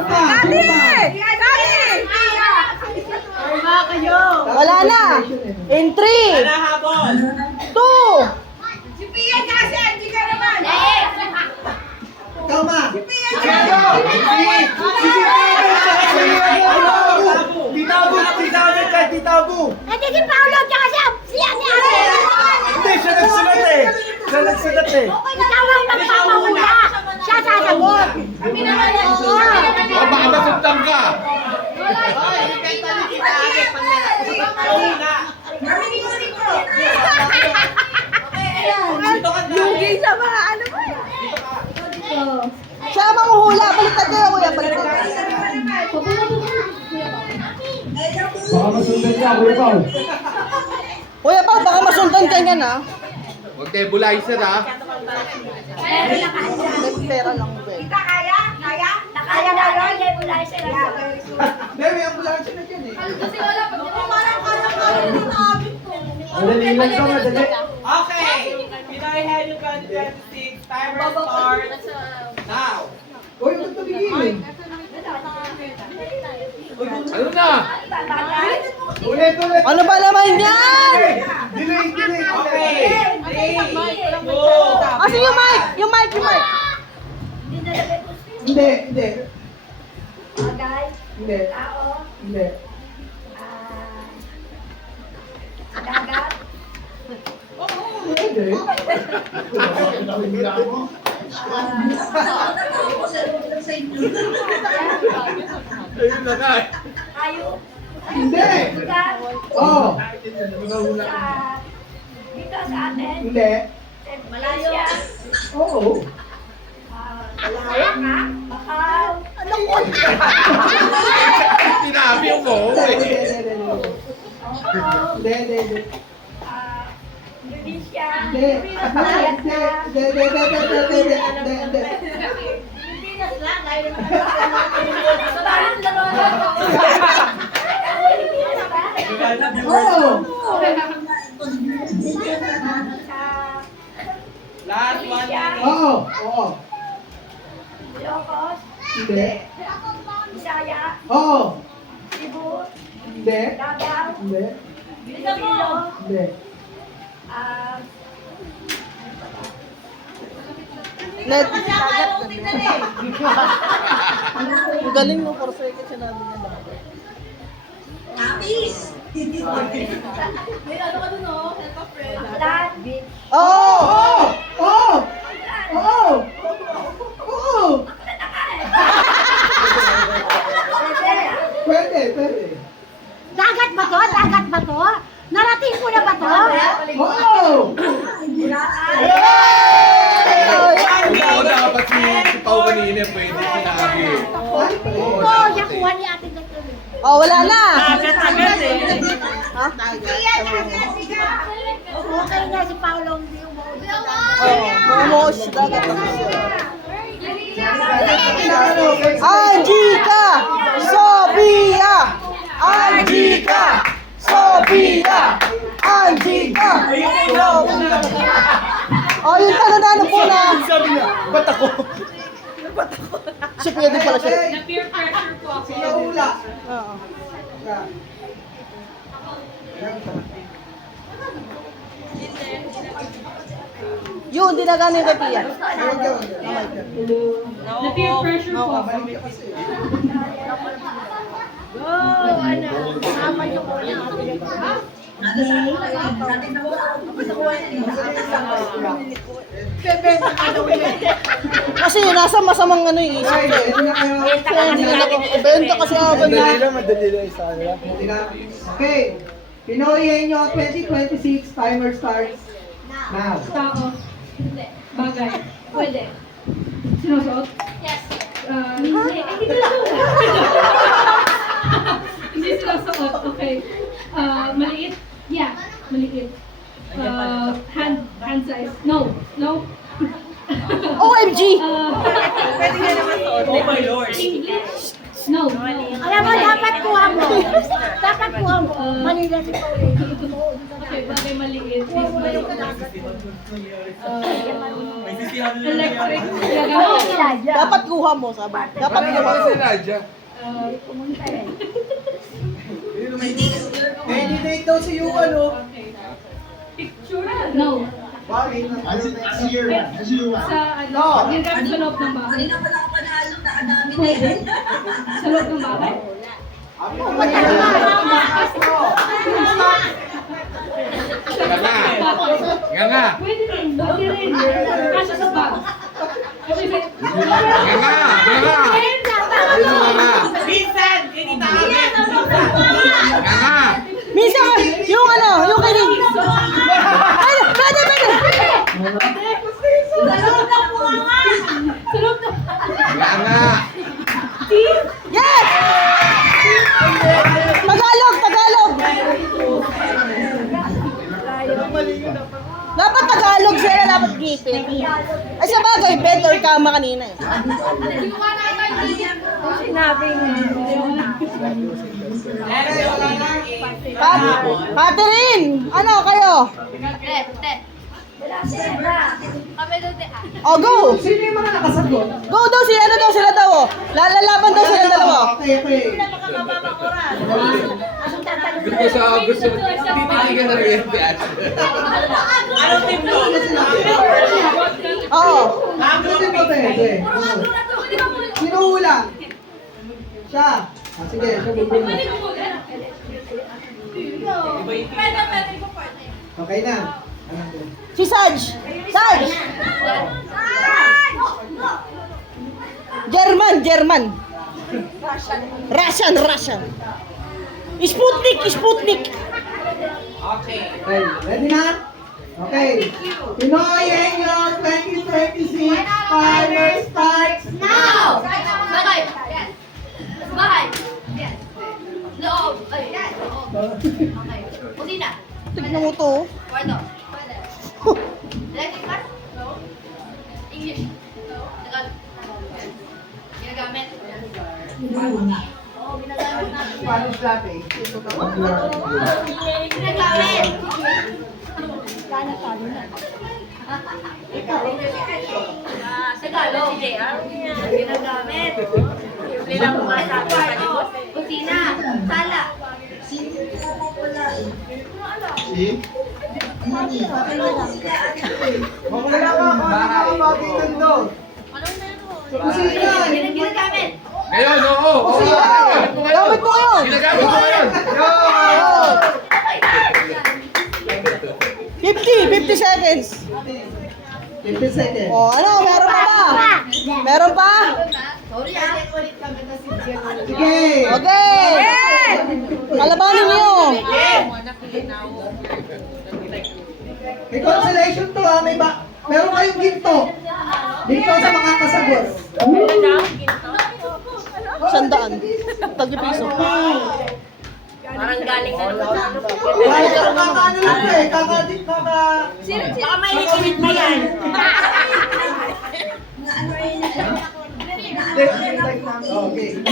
Wala na! In 3, 2, Ikaw ma. Hindi si Paolo, tsaka siya ni Ate. Hindi, siya nagsulat eh. Siya nagsulat eh. Ikaw ang magpapahula. Siya sasagot. Kami naman oo. Baka masundang ka! Lugi sa mga ano ba? Siya ang manguhula. Baliktad kayo, kuya. Baliktad. Baka masundan ka, Kuya Paul. Kuya Pao, baka masundan ka niyan, ha? Huwag nebulizer ha. Pera lang, Ben. Kaya? Kaya na yun. Hindi mo lang sila. Hindi, may ambulansya na dyan eh. Kasi wala pa. Parang din namin ko. Madali lang ito, madali. Okay, Pinoy Henyo 2026, timer starts now. Uy, ba't tumigil? Ano na? Ulit. Ano ba naman yan? Delay. Okay, 3, 2, Kasi yung mic! Yung mic! Hindi. Bagay, Hindi. tao, Hindi. dagat, Hindi. Ayun na nga. tayo, Hindi. lugar, Oh. dito sa atin, Hindi. Malaysia, Oo. Malaya, Macau, Sinabi mo Hindi. Indonesia, Hindi. Pilipinas lang, dahil sa balang dalawa. Pilipinas ba? Oo. last 1 minute. Oo. Ilocos, Hindi. Bisaya, Oo. Cebu, Hindi. Davao, Hindi. Iloilo, Hindi. Net. Ang galing mo, 4 seconds siya namin yan. Aklan, Beach, Oh! Oo. Pwede. Dagat ba to? Narating ko na ba to? Oo. Oo, dapat si Pao kanina pwede sinabi. Oo, siya kuha ni Ate Gato. Oh, wala na! Agad eh. Ha? Okay na si Paolo hindi umuwi. Oh, dagat ako siya. Angika! Sophia! Angika! Sophia! Angika! Oh, yung tanong po na. Sabi niya, ba't ako? Siya pwede pala siya. Peer pressure po ako. Sinaula. Oo. Yun, di na gano'n yung kay Pia. Na peer pressure po. Mali ka kasi. Kasi nasa masamang ano yung isip. Okay, ready na kayo? Benta kasi ako na. Madali lang sa kanila. Okay. Pinoy nyo 2026 timer starts now. Tao. Bagay. Pwede. Sinusuot? Yes. Hindi. Hindi sinusuot. Okay. Maliit? Yeah. Maliit. Hand size? No. No. OMG! Pwede ka naman suot. Oh my Lord. English? No. Alam mo, dapat kuha mo. Dapat kuha mo. Manila si Okay, bagay maliit. Electric. Dapat kuha mo, sabi. Dapat kuha mo. Candidate daw si Yuan, oh. Picture? No. Bakit? Sa ano? Ginagamit sa loob ng bahay. Pwede. Sa loob ng bahay? Nga nga. Pwede rin. Pwede rin. Kasya sa bag. Kasi Nga nga. Nga nga. Vincent! Kinita ka! Nga nga. Minsan, yung ano, yung kinig. Ay, pwede. Sa loob ng Nga nga. Yes! Tagalog. Dapat Tagalog sila, dapat gipit. Ay, sa bagay, bed or kama kanina eh. Catherine! Ano kayo? Oh, go! Sino yung mga nakasagot? Go daw sila daw oh. Lalaban daw sila dalawa. Okay. Gusto. Tititigan na rin yung tiyan. Anong team to? Oo. Sige po, be. Sino hula? Siya. Sige, siya bubuli. Okay na. Si Saj. German. Russian. Sputnik. Okay, ready na? Okay. Pinoy Enyo 2026 timer starts now! Bagay. Bahay. Loob. Ay, loob. Okay. Kusina. Tignan mo to. Kwarto. Electric fan? No. English? No. Tagalog? Ginagamit? Oo, ginagamit natin. Paano slapping? Ginagamit! Tagalog, JR. Ginagamit. Yung lang masabi sa likod. Kusina. Sala. Wala ka, makakamagitan doon. Sa kusina. Ginagamit. Ngayon, oo. Gamit mo ngayon. Ginagamit mo ngayon. 50 seconds. 50 seconds. Oh, ano? Meron pa? Sorry ah. Sige. Okay. Kalabanin niyo. May consolation to ha. Meron kayong ginto. Dito sa mga kasagot. 100. Tag-piso. Parang galing na naman sa Kakaano lang to eh. Kakadik na ka. Baka may ikinit pa yan. Okay.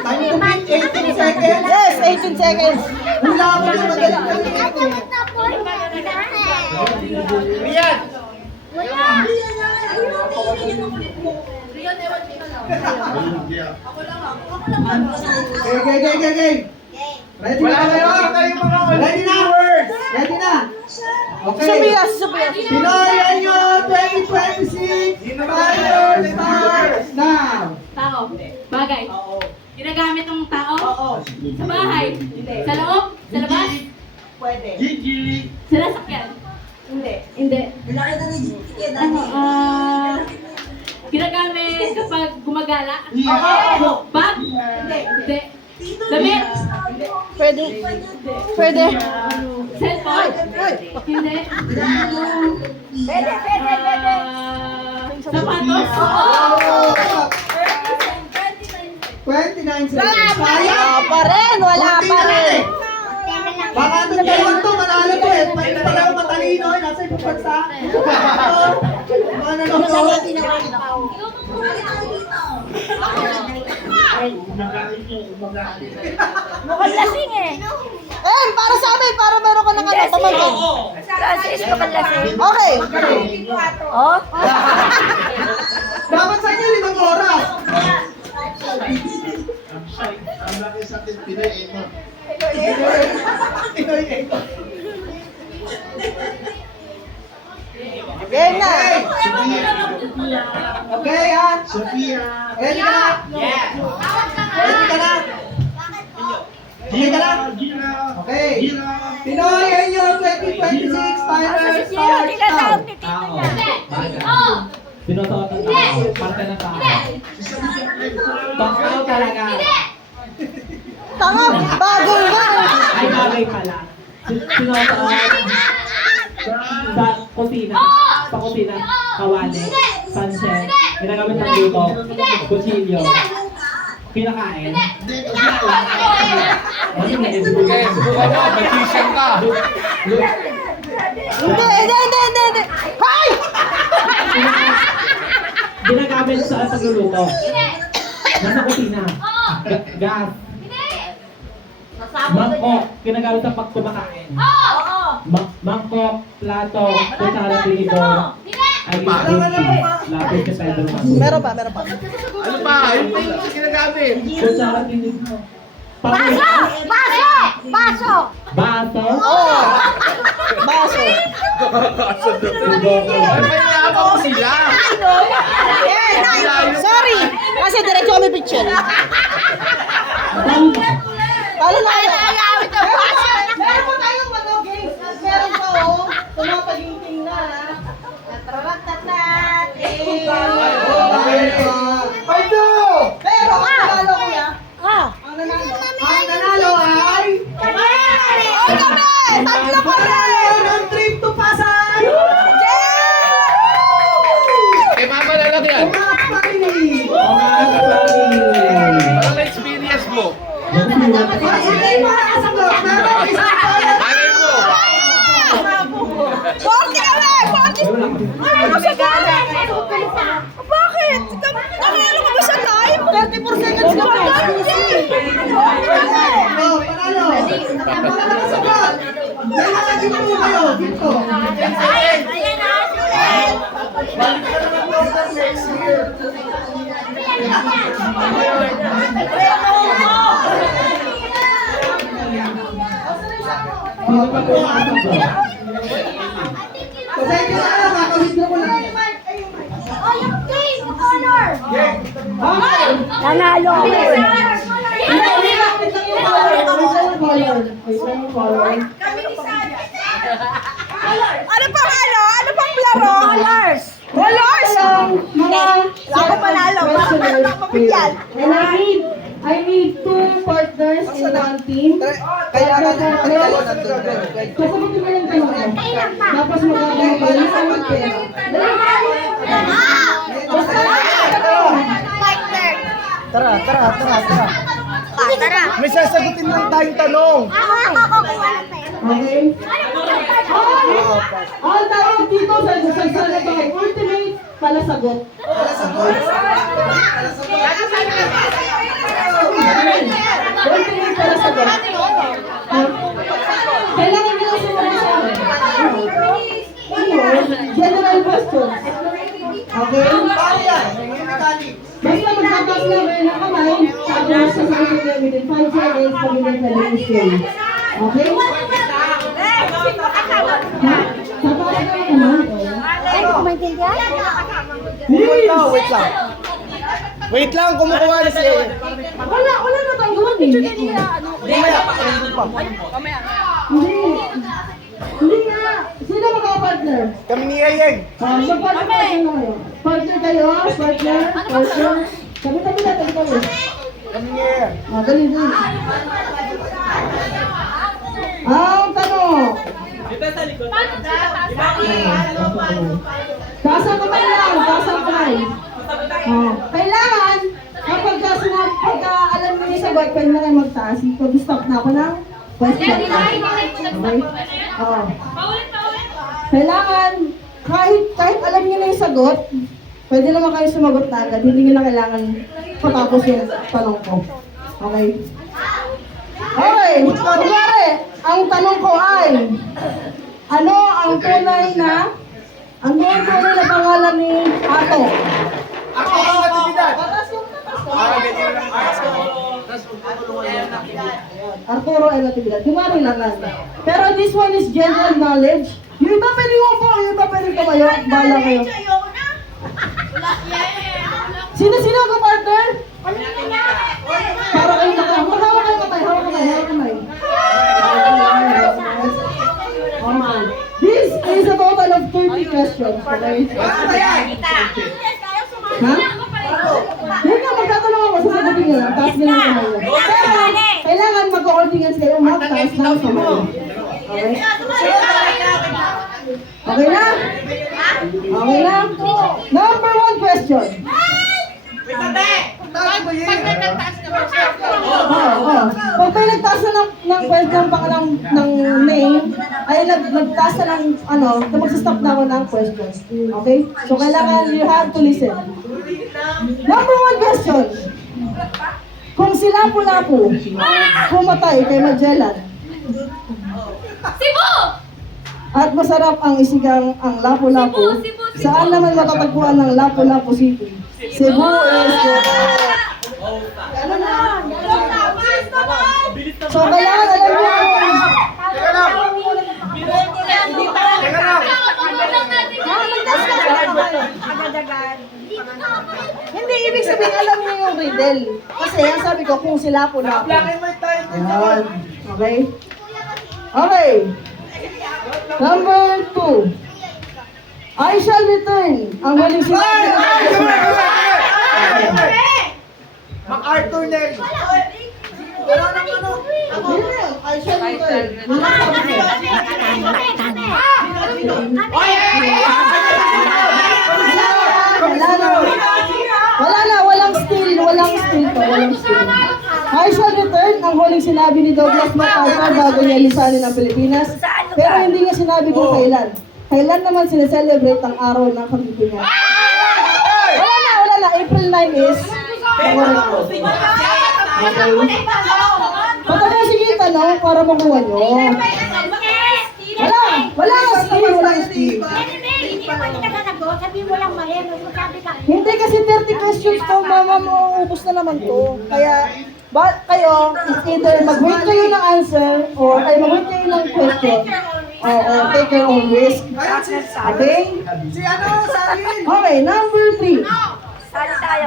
Time to beat 18 seconds. Yes, 18 seconds. Hula mo yung magaling ka dito. Rian. Okay. Ready na kayo? Ready na? Words. Ready na? Okay. Sophia, Sophia. Pinoy Anyo 2026 Timer starts now. Tao. Bagay. Ginagamit ng tao? Sa bahay? Sa loob? Sa labas? Pwede. Sa sasakyan? Hindi. Hindi. Laki na ni Gigi. Ginagamit kapag gumagala? Oo. Bag? Hindi. Damit? Pwede. Pwede. Cellphone? Hindi. Pwede, pwede, pwede. Sapatos? Oh! 29 seconds. Wala pa rin, wala pa rin. Baka doon kayo to, manalo to eh. Pwede pala ako matalino eh. Nasa ibang bansa. Mga nanonood. Mukhang lasing eh. Para sa amin, para meron ka ng ano, pamangkin. Francis, mukhang lasing. Okay. Oh? Dapat sa inyo 5 oras. Pinoy Eco. Game na. Okay ha? Ready ka na? Ready ka na? Ready ka na? Okay. Pinoy Anyo 2026 Timer starts now. Tao. Bagay. Sinusuot ng tao. Parte ng tao. Tao talaga. Tanga, bagay nga. Ay, bagay pala. Sinusuot sa kusina. Sa kusina. Kawali. Sunset. Ginagamit ng luto. Kutsilyo. Kinakain. Okay, subukan mo. Magsisim ka. Hindi. Hay! Ginagamit sa pagluluto. Nasa kusina. Gas. Mangkok. Ginagamit sa pagkumakain. Mangkok, plato, kutsara, tinidor. Ay, lapis sa Pedro. Meron pa. Ano pa? Yung things ginagamit. Kutsara, tinidor. Baso! Baso! Baso! Baso. Baso. Ay, mayabang mo sila. Sorry, kasi diretso kami picture. Talo na kayo. Meron po tayong ano, games. Meron pa oh. Tumapaginting na. Natraratat. Pero ang nanalo ko ya. Ang nanalo ay... Ay, kami! Tatlo pa rin! Ang trip to Pasay! Kay mama na lang yan. Mga family! Parang na-experience mo. Ay, hindi mo nakasagot. Meron isang bayan. Malay mo. 40 kami! 40! Ano sa gano'n? Bakit? Nanalo ka ba sa live? 34 seconds ka pa. Oh, panalo! Mga nakasagot! Dahil nakagin po kayo dito. Balik ka na ng order next year. Pasensya na kayo, kakawithdraw ko lang. Oh, yung team! Yung honor! Okay. Nanalo! Ano pang ano? Ano pang laro? Colors! Colors! Mga Ako panalo. Bakit ako mabigyan? And I need 2 partners in one team. Kailangan Kasagutin mo yung tanong ko. Tapos magkakaroon ko ng isang pera. Tara. May sasagutin lang tayong tanong. Okay? Ang tawag dito sa bahay, ultimate palasagot. Ultimate palasagot. Kailangan nyo lang sinabi sa akin. General questions. Okay? Basta magtatas lang kayo ng kamay, tapos sasagutin nyo within 5 seconds pag hindi na Okay? Ay, kung maintindihan? Wait lang, kumukuha na si Wala na tayo doon eh. Hindi nga. Sino magkakapartner? Kami ni Yayeng. Magpartner kayo. Partner kayo? Partner? Tabi-tabi na, tabi-tabi. Kami ni Yayeng. Dali. Ang tanong. Tasang kamay lang, tasang kamay. Kailangan, pagka alam mo yung sagot, pwede na kayo magtaas. Pag-stop na ako ng question. Okay? Kailangan, kahit alam niyo na yung sagot, pwede naman kayo sumagot na agad. Hindi niyo na kailangan patapos yung tanong ko. Okay? Okay, kunyari, ang tanong ko ay, ano ang tunay na pangalan ni Ato? Ako ang atividad. Arturo ay Natividad. Kumari lang lang. Pero this one is general knowledge. Yung iba pwede mo po, yung iba pwede tumayo. Bala kayo. Sino ako, partner? Para kayo hawak kayo kamay. This is a total of 30 questions. Okay? Ha? Hindi ka, magtatanong ako, sasagutin nyo lang. Taas nyo lang kamay. Pero, kailangan mag-coordinates kayo mag-taas ng kamay. Okay? Okay na? Okay na? Number 1 question. Pag may nagtaas na ng question ng name, ay nagtaas na ng magsastop na ako ng questions. Okay? So kailangan you have to listen. Number 1 question. Kung si Lapu-Lapu pumatay kay Magellan, Cebu! at masarap ang isigang ang Lapu-Lapu, saan naman matatagpuan ng Lapu-Lapu City? Cebu is ano na? So kailangan alam niyo hindi ibig sabihin alam niyo yung riddle. Kasi ang sabi ko kung si Lapu-Lapu. Ayan. Okay? Okay. Number 2. I shall return. Ang huling sinabi. MacArthur Neri. I shall return. Wala na, walang steal to, walang steal. I shall return ang huling sinabi ni Douglas MacArthur bago niya lisanin ang Pilipinas. Pero hindi niya sinabi kung kailan. Kailan naman sineselebrate ang araw ng Pilipinas? Wala na. April 9 is patapusin niyo yung tanong para makuha nyo. Wala ka steal. Hindi kasi 30 questions to, mama mo, ubus na naman to. Kaya, kayo, it's either mag-wait kayo ng answer, or mag-wait kayo ng question, or take your own risk. Okay? Okay, number 3.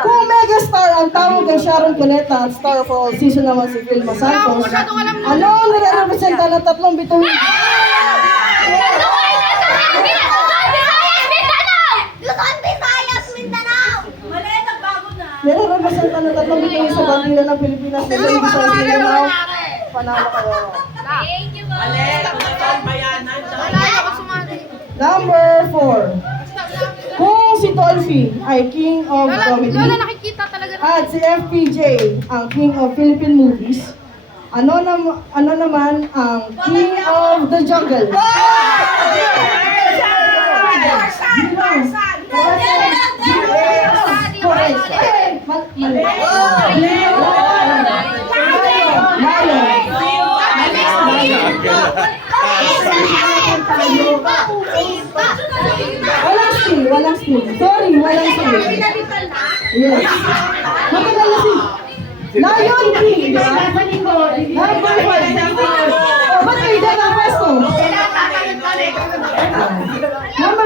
Kung megastar ang tawag kay Sharon Cuneta at star of all season naman si Vilma Santos, ano ang nire-representa ng tatlong bituin? Nire-representa ng tatlong bituin sa bandila ng Pilipinas na sa isang Mindanao. Panalo kayo. Number 4. Kung si Dolphy ay King of Comedy at si FPJ ang King of Philippine Movies, ano naman ang King of the Jungle? Walang steal. Sorry, walang steal. Yes. Matagal na si Lion King. Number 5. Ba't kayo dyan ang pwesto? Number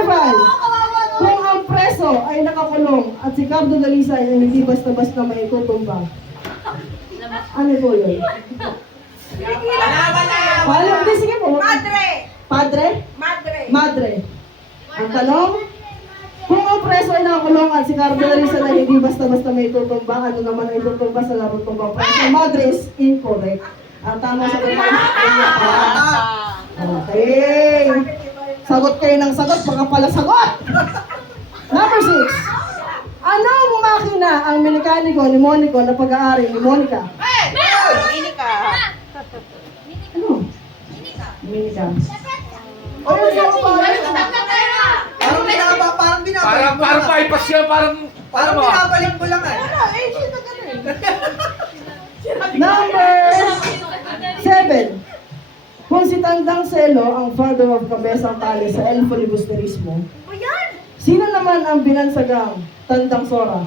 nakakulong at si Cardo Dalisay ay hindi basta-basta may tutumba. Ano po yun? Wala, hindi, sige po. Padre! Padre? Madre! Madre. Ang tanong, kung ang preso ay nakakulong at si Cardo Dalisay ay hindi basta-basta may tutumba, ano naman ay tutumba sa laro tumbang preso? Madre is incorrect. Ang tamang sagot ay okay. Sagot kayo ng sagot, baka pala sagot! Number 6. Anong makina ang mekaniko ni Monico na pag-aari ni Monica? Ano? Minika. O yun yung Parang binabalik mo Parang lang. bypass yan, parang... Parang ano ba? binabalik mo lang eh. Number 7. Kung si Tandang Selo ang father of Cabezang Tali sa El Filibusterismo, sino naman ang binansagang Tandang Sora?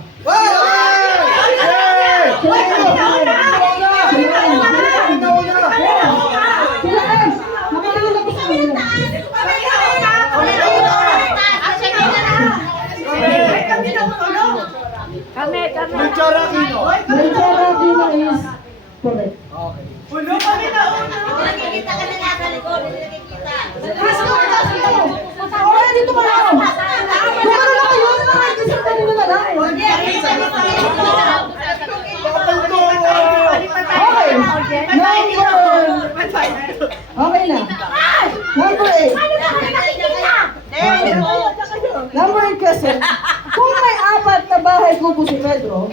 Melchor Aquino. Melchor Aquino is correct. Nakikita ka na nga sa likod, hindi nakikita. Okay, dito ka lang. Kung ano na kayo, nakikita ka nila na lang. Okay. Okay na. Number 8. Number 8 question. Kung may 4 na bahay kubo si Pedro,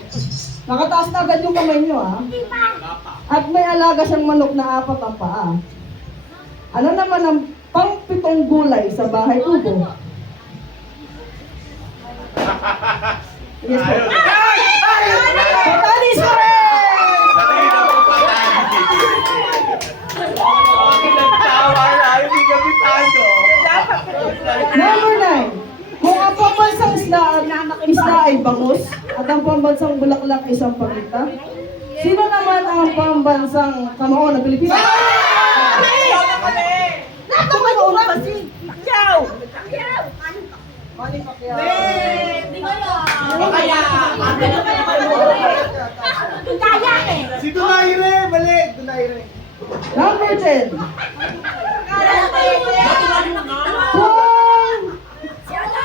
nakataas na agad yung kamay nyo at may alaga siyang manok na 4 ang paa. Ano naman ang pang-7 gulay sa bahay kubo? Yes po. Patani is correct! Number 9. Kung ang pambansang isda ay bangus at ang pambansang bulaklak ay sampagita, sino naman ang pambansang kamao ng Pilipinas? Kamao na ba si Pacquiao? Manny Pacquiao. Si Donaire, mali. Donaire. Number 10.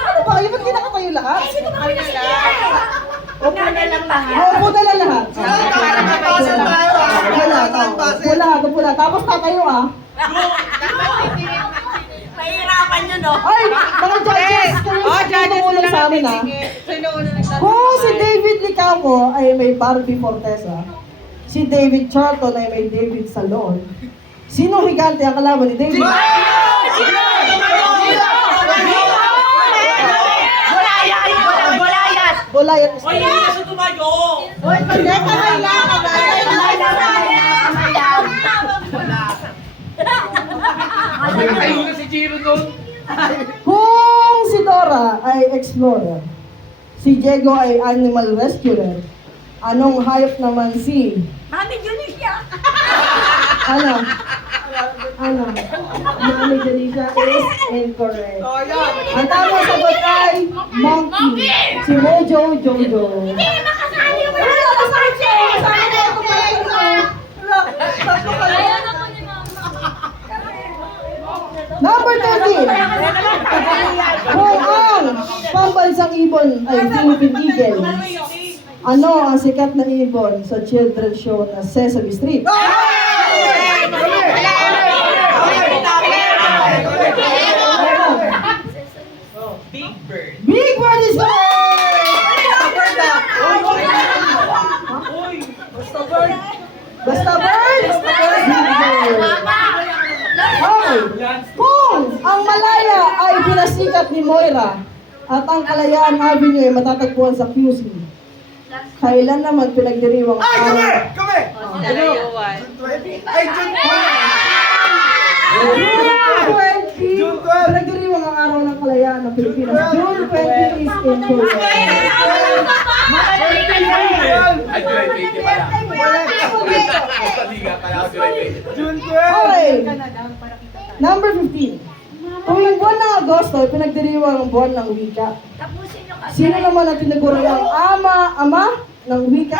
Ano ba? Yung ba't kinakatayo lahat? Opo na lang lahat. Opo na lang lahat. Para mapasa tayo Wala. Tapos tatayo Mahirapan nyo, no? Ay, mga judges, kayo tumulong sa amin Kung si David Licaco ay may Barbie Fortesa, si David Charlton ay may David Salon, sino higante ang kalaban ni David? Goliath. Oy, hindi na siya tumayo! Tayo na si Giro nun. Kung si Dora ay explorer, si Diego ay animal rescuer, anong hayop naman si... Mami Julicia! Ano? Mami Julicia is incorrect. Ang tamang sagot ay monkey. Si Mojo Jojo. Hindi makasali mo na! Number 13. Kung ang pambansang ibon ay Philippine Eagle, ano ang sikat na ibon sa children's show na Sesame Street? Big Bird. Big Bird is Basta bird? Okay. Kung ang Malaya ay pinasikat ni Moira at ang Kalayaan Avenue ay matatagpuan sa QC, kailan naman pinagdiriwang Kami! Ay, June 20, pinagdiriwang ang araw ng Kalayaan ng Pilipinas. June 20 is in Korea. Ay, July 20 pala. Basta liga, kaya July 20. June 12. Okay. Number 15. Tuwing buwan ng Agosto, pinagdiriwang ang buwan ng wika. Tapusin nyo kasi. Sino naman ang tinaguri ang ama ng wika?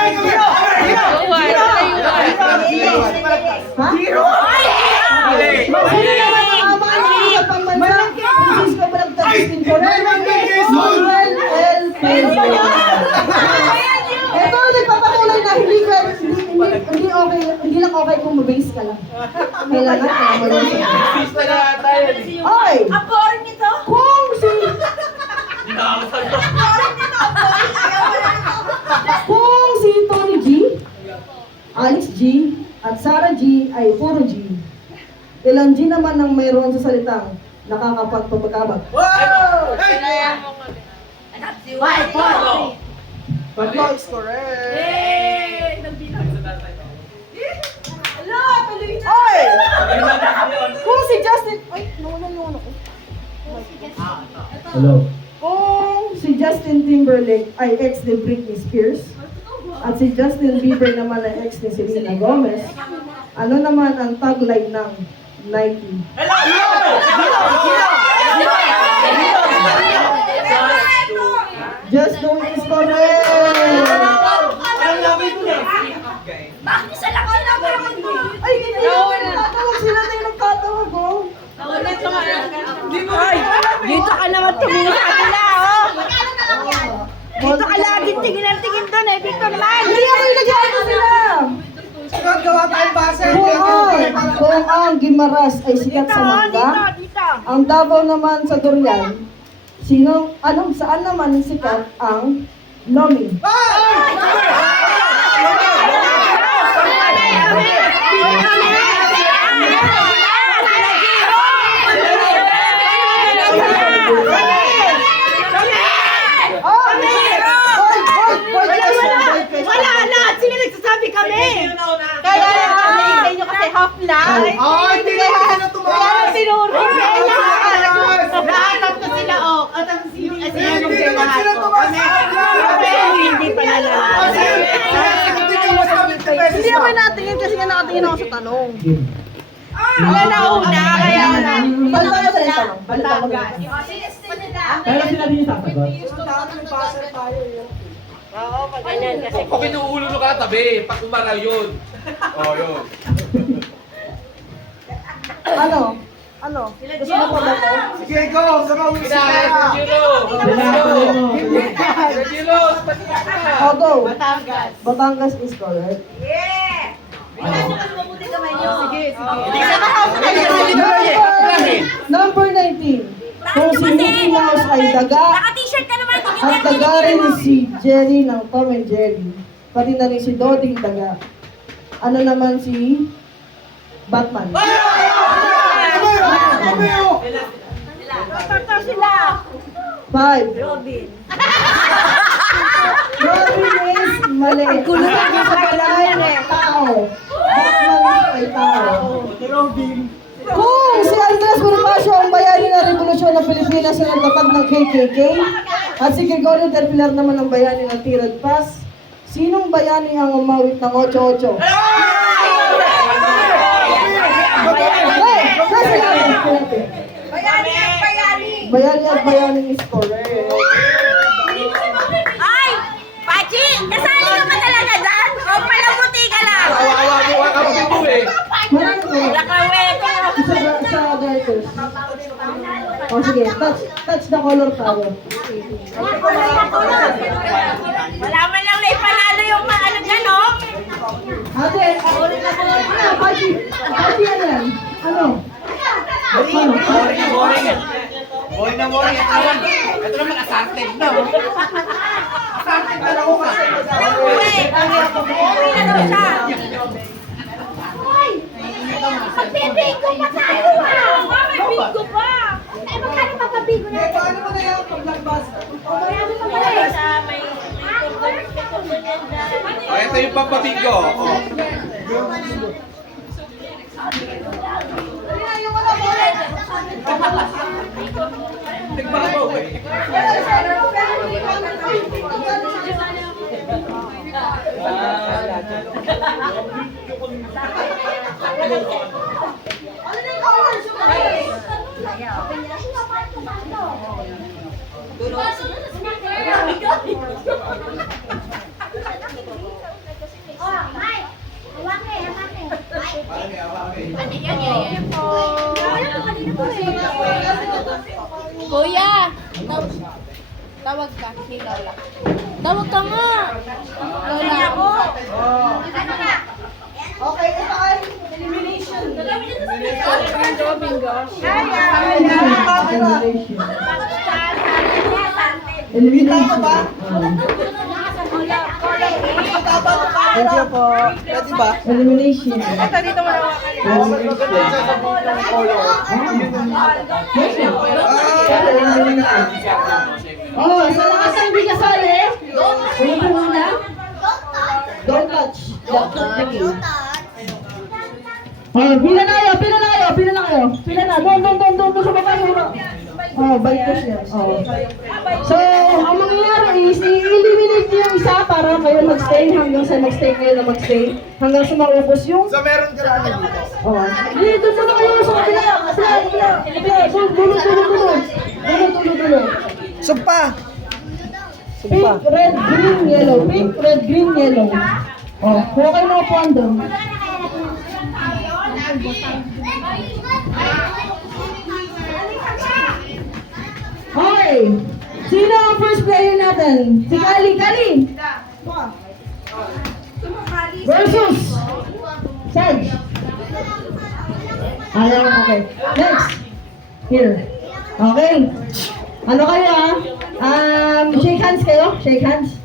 Ha? Sino naman ang ama ng wika pambansa? Francisco Balagtas Tincoret, Manuel L. Pedro. Ito, nagpapakulay na hindi lang okay kung mabase ka lang. Kailangan ka naman yun. Pista na tayo. Oy! Ang boring nito. Kung si... Kung si Tony G, Alex G, at Sarah G ay puro G, ilang G naman ang mayroon sa salitang nakakapagpapagabag? Wow! Pagko is correct. Oy! Kung si Justin... Ay, nawalan yung ano ko. Hello. Kung si Justin Timberlake ay ex ni Britney Spears at si Justin Bieber naman ay ex ni Selena Gomez, ano naman ang tagline ng Nike? Just do it is correct! Bakit isa lang ako na parang Ay, hindi na nagtatawag sila na yung nagtatawag, oh. Dito ka naman tumingin sa kanila, oh. Dito ka laging tingin ang tingin doon, eh. Dito naman. Hindi ako yung nag-ano sila! Sunod, gawa tayong base. Kung ang Gimaras ay sikat sa mangga, Dito. ang Davao naman sa durian, saan naman sikat ang Lomi? Wala na! Sino nagsasabi kami? Kaya sa inyo kasi half lang. Ay, hindi na sila tumawa. Kaya sinuro. Lahat ko sila, oh. At ang sino kasi yung lahat ko. Hindi pa nalala. Hindi ako natingin kasi nga nakatingin ako sa tanong. Wala na una, kaya wala. Balitan ko sa yung tanong. Balitan ko na. Pero sinabi niyo sasagot. Oo, pag ganyan kasi. Pag inuulo nyo ka tabi, pag umaraw yun. Oh, yun. Ano? Gusto mo pa ba ito? Sige, go. Sama mo Kina, sa Giro. Sa Giro, Oh, go. Batangas. Batangas is correct. Number 19. Kung si Mickey Mouse ay daga, Naka-t-shirt ka naman. at daga rin si Jerry ng Tom and Jerry, pati na rin si Doding daga. Ano naman si Batman? Totoo sila. 5. Robin. Robin is mali. Kulungan niya sa balay tao. Batman ay tao. Kung si Andres Bonifacio ang bayani ng revolusyon ng Pilipinas na nagtatag ng KKK at si Gregorio del Pilar naman ang bayani ng Tirad Pass, sinong bayani ang umawit ng 8-8? Bayani at bayani is correct. Ay! Pachi! Kasali ka ba talaga dyan? O palamuti ka lang? Kawawa mo ka kapatid mo eh. Marami ko. Nakaweko. Sa writers. O sige, touch the color tayo. Wala man lang naipanalo yung mga ano dyan, oh. Ate, ano? Pachi, ano yan? Ano? Boring na boring. Ito naman, asarted na. Asarted na ako kasi. Okay na daw siya. Magbibigo pa tayo, ah! Magbibigo pa! Ay, magkano magpabigo na? Paano mo na yan pag nagbasa? Marami pa pala eh. Oh, ito yung pampabigo. Oh. Nagbago eh. Ano na yung colors? Oh, Mike. Hawakin. Kuya! Tawag ka kay Lola. Tawag ka nga! Lola. Okay, ito ay elimination. Elimination ba? Thank you po. Pwede ba? Elimination. Oh, sa lakas ang hindi kasali. Ano po muna? Don't touch. Don't touch the game. Oh, pila na kayo. Pila na. Doon sa baba yung baba. Oh, balik na siya. Oh. So, ang mangyayari is, i-eliminate niyo yung isa para kayo mag-stay hanggang sa mag-stay kayo na mag-stay. Hanggang sa maubos yung... So meron ka na dito. Oh. Dito muna kayo sa kabila. Dulo. Sumpa! Pink, red, green, yellow. Pink, red, green, yellow. Oh, kuha kayo mga puwan doon. Okay. Sino ang first player natin? Si Kali. Versus Sedge. Ayaw, okay. Next. Here. Okay. Ano kayo shake hands kayo? Shake hands.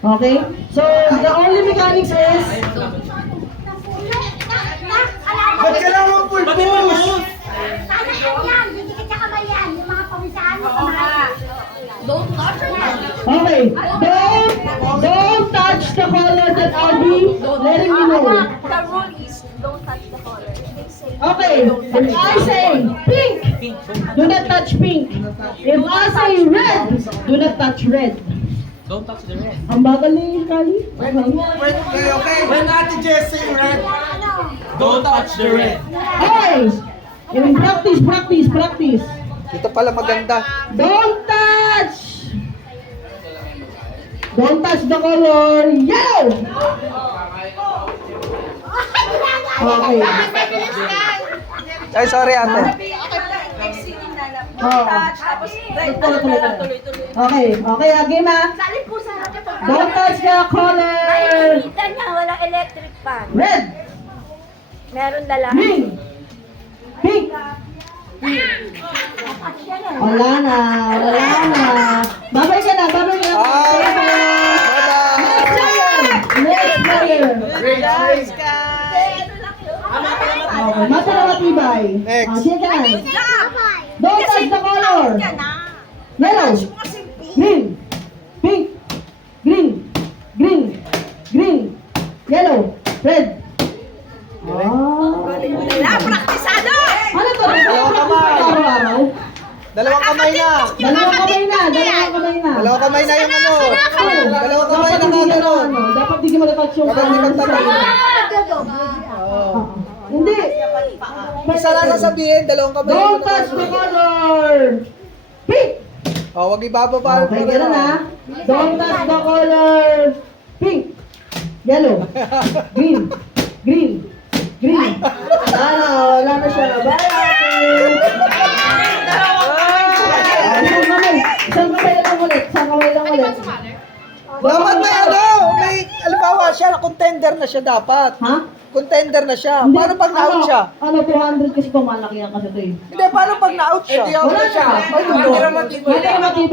Okay. So, the only mechanics is... Ba't ka naman full push? Sana yan, hindi ka kamay yan. Yung mga pawisaan mo kamay. Don't touch it. Okay. Don't touch the color that I'll be letting you know. The rule is don't touch the color. Okay. If I say pink, do not touch pink. If I say red, do not touch red. Don't touch the red. Ang bagal ni Kali. Okay. When Ate Jess say red, Don't touch the red. Okay. In practice. ito pala maganda. Don't touch the color yellow. Okay. Ay, sorry ate. Oh. Okay, game Salin po sa natin. Don't touch the color Kita niya, walang electric fan. red, Meron lalaki. green, pink. Wala na. Babay ka na. Next player. Okay, mata na matibay. Next. Shake hands. Don't touch the color. Yellow, green, pink, green, yellow, red. Praktisado! Ano to? Araw-araw? Dalawang kamay na. Dalawang kamay na. Dalawang kamay na yung ano. Dalawang kamay na gano'n. Dapat di ka mag-touch yung Dapat di ka tatay. Hindi. Isa lang sasabihin, dalawang kamay. Don't touch the color pink. Oh, wag ibababa. Okay, gano'n na. Don't touch the color pink, yellow, green. Wala na siya. Bye, ate. Isang kamay lang ulit. Dapat may may alibawa siya, contender na siya dapat. Ha? Contender na siya. Hindi, Paano pag na-out siya? 200 kasi pumalaki yan kasi ito eh. Hindi, paano pag na-out siya? Wala siya. Hindi matibay.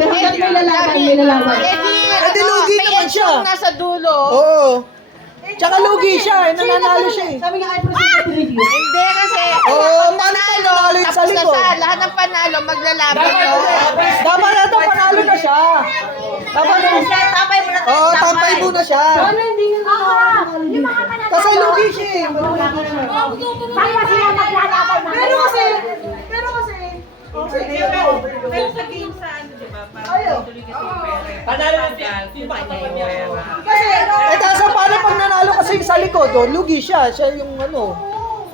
Hanggat may lalaban. Eh, di lugi naman siya. Nasa dulo. Oo. Tsaka lugi siya, nananalo siya eh. Sabi nga ay president review. Hindi kasi. Oo, paano pag nanalo yung sa Tapos na likod? sa lahat ng panalo, maglalaban. Dapat na ito, panalo na siya. Dapat na siya. Oo, tampay muna siya. Ano hindi nga Kasi lugi siya eh. Kaya sila naglalaban na. Pero kasi, Eh, kaso paano pag nanalo kasi sa likod, oh, lugi siya. Siya yung ano.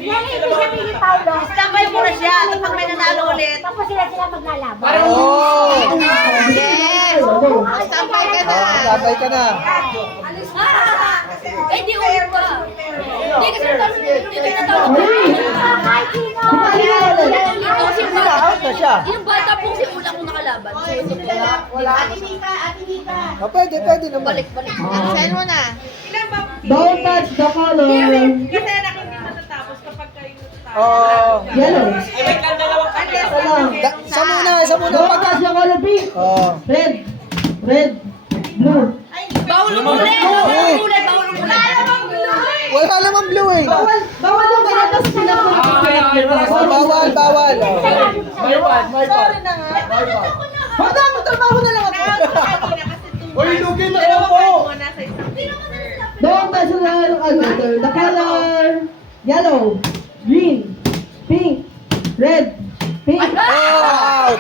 Yan ang ibig sabihin ni Paulo. Tambay mo na siya. Pag may nanalo ulit. Tapos sila maglalaban. Oo. sabay ka na. Eh, di ulit pa. Hindi kasi Out na siya. yung bata pong si Ulang ko nakalaban. Pwede naman. Balik. Saan mo na? Don't touch the color. Kasi anak hindi matatapos kapag kayo natatapos. Oh. Yellow. Isa muna. Don't touch the color pink. Oh. Red. Blue. Bawal ng kulay! Bawal ng kulay! Bawal ng kulay! Wala naman blue eh. Bawal yung ganyan, tapos Bawal. Sorry na nga. Wala, magtrabaho na lang ako. Uy, lugin na ako. Don't touch the color yellow, green, pink, red, pink. Oh, out.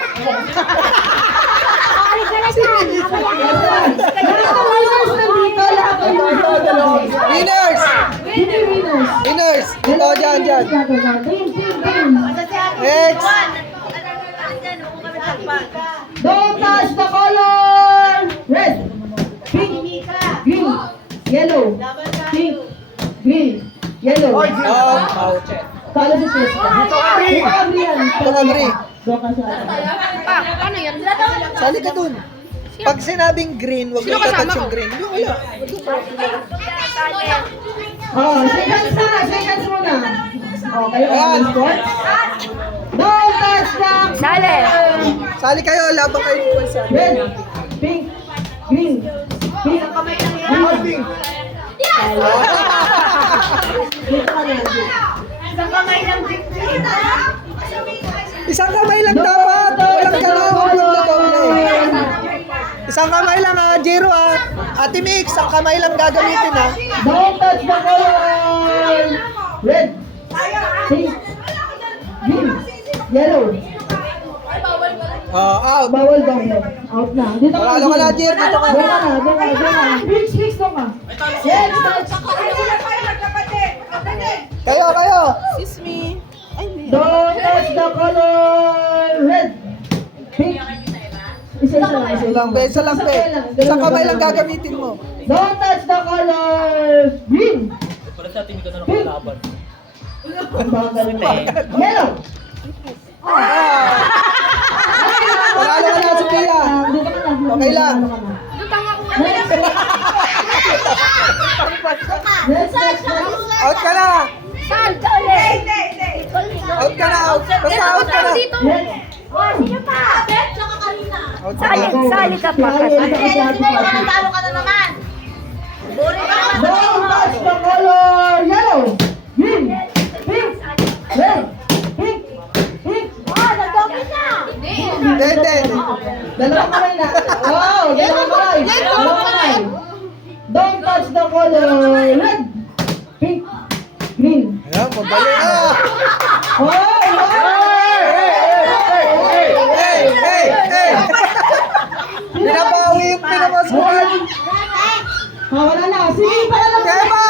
Winners. Ito, dyan. Next. Don't touch the color red, pink, green, yellow, pink, green, yellow. Out. Talo si Chris. Ito ka, Gri. Paano yan? Sali ka dun. Pag sinabing green, huwag mo touch yung green. Hindi, wala. Oh, seconds muna. Okay, Ayan. Don't touch the Sali kayo, labang kayo ni Pulsa. red, pink, green, pink, green. Isang kamay lang dapat. Walang gano'n. Isang kamay lang ha, Jiro ha. Ate Mix, isang kamay lang gagamitin ha. Don't touch the color red, pink, green, yellow. Out. Bawal daw yun. Out na. Dito ka. Wala ka na, Jiro. Dito ka. Doon ka. Fix doon ka. Yes, touch. Kayo. Excuse me. Don't touch the color red, pink. Isa lang. Isa lang, be. Isang kamay lang gagamitin mo. Don't touch the color green, pink. Yellow. Wala ka na, Sophia. Dito ka na. Okay lang. Next. Out ka na. Out ka na. Basta out ka na. Sino pa? Out ka na. Sali ka pa. Talo ka na naman. Don't touch the color yellow, green, pink, red, pink. Hindi. Dalawang kamay na. Wow, dalawang kamay. Don't touch the color red, pink, green. Ayan, magaling ah. Hey! Pinabawi yung pinamaskuhan. Wala na. Sige, para lang. Kema!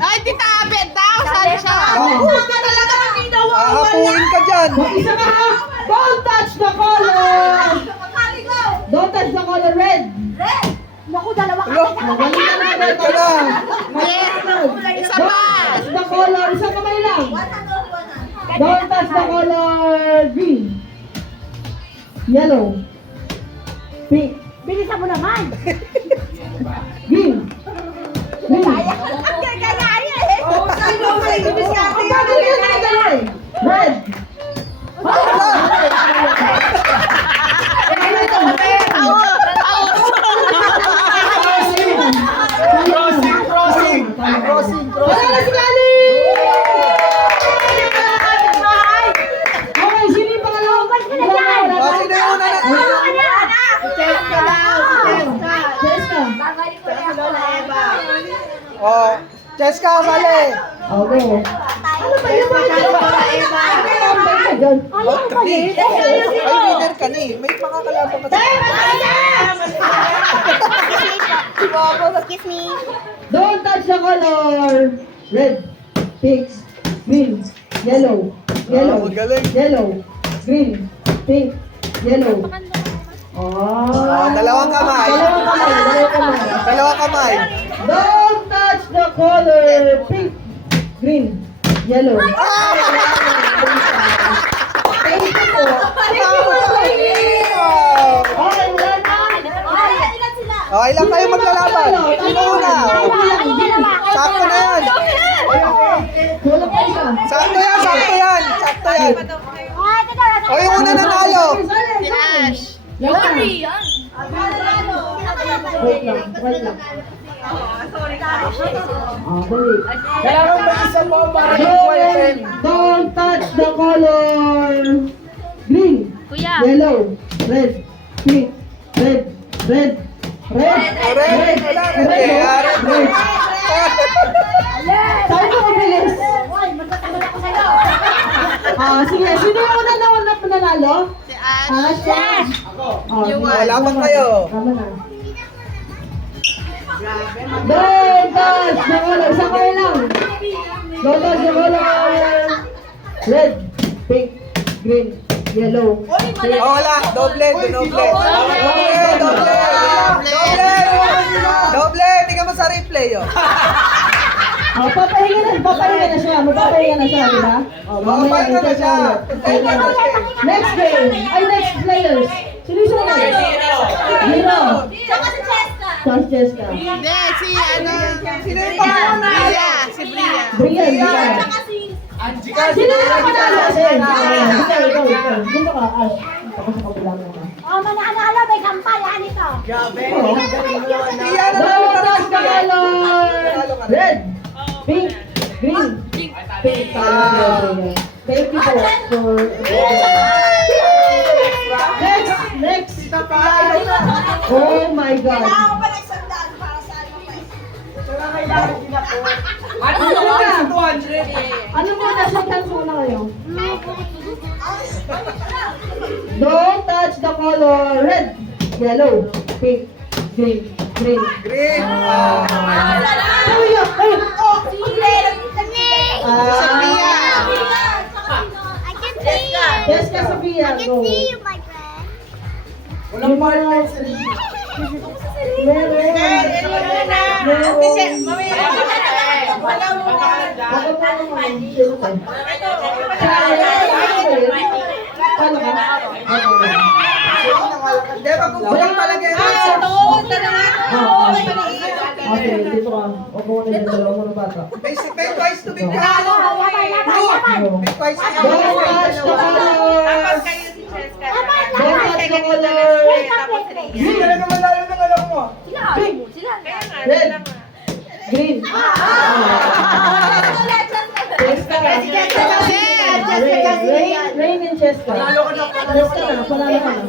Ay, tita, bet daw. Sali siya. Hahapuin ka dyan. Isa ka ha. Don't touch the color. Don't touch the color red. Naku, dalawa ka. Magaling Ka na. Isa pa. Don't touch the color. Isang kamay lang. Don't touch the color green, yellow, pink, Bilisan mo naman. green. Red. Crossing. Wala na si Kali! Okay, sino yung pangalawa? Sino yung una na? Cheska. Oh, Cheska, sali. Okay. Ano ba yung mga Ay, winner ka na eh. May makakalaban ka. Kiss me. Don't touch the color red, pink, green, yellow, Magaling. yellow, green, pink, yellow. Oh. Dalawang kamay. Dalawang kamay. Don't touch the color pink, green, yellow. Thank you po. Thank you for playing. Okay, wala na. Okay lang kayo maglalaban. Sino una? Sakto na yan. Kulang pa isa. Sakto yan, sakto yan. Sakto yan. O yung una nanalo. Si Ash. Sorry. Wait lang, wait lang. Dali. Kailangan ba isa po para yung Don't touch the color green, yellow, red, pink, red, red, red, red, red. Sabi ko mabilis. Sige, sino yung una na nanalo? Si Ash. Ash. Laban kayo. Tama na. Don't touch the color. Isa kayo lang. Don't touch the color. Red, pink, green, yellow. Oh, wala. Doble, doble. Doble. Doble. Tingnan mo sa replay, oh. Papahinga na siya. Magpapahinga na siya, di ba? Mamaya ito siya. Next game. Ay, next players. Sino yung sunod? Zero. Tsaka si Cheska. Tsaka si Cheska. Sino yung pangalan? Brian. Tsaka si... Sino yung panalo? Ikaw. Dito ka, Ash. Tapos sa kabila mo ka. Oh, mananalo, may kampanya nito. Don't touch the color. Red, pink, green, pink. Thank you for next. Oh my God. Ako pa nagsandaan para sa ano pa. Ano Ano na? 200. Ano muna? Shotgun muna kayo. Don't touch the color red, yellow, pink, green, green. Green. Ay, ay, oh. Sophia. Jessica, Sophia, go. Walang partner sa Hindi, pag-ulang talaga yun. Okay, dito ka. Huwag mo na yung dalawa mo na bata. Basic, may twice to big ka. May twice to Don't touch the color. Don't touch the color. Hindi ka na naman lalo ng alam mo. Pink, red, green. Rain and Cheska. Panalo ka na. Panalo ka na.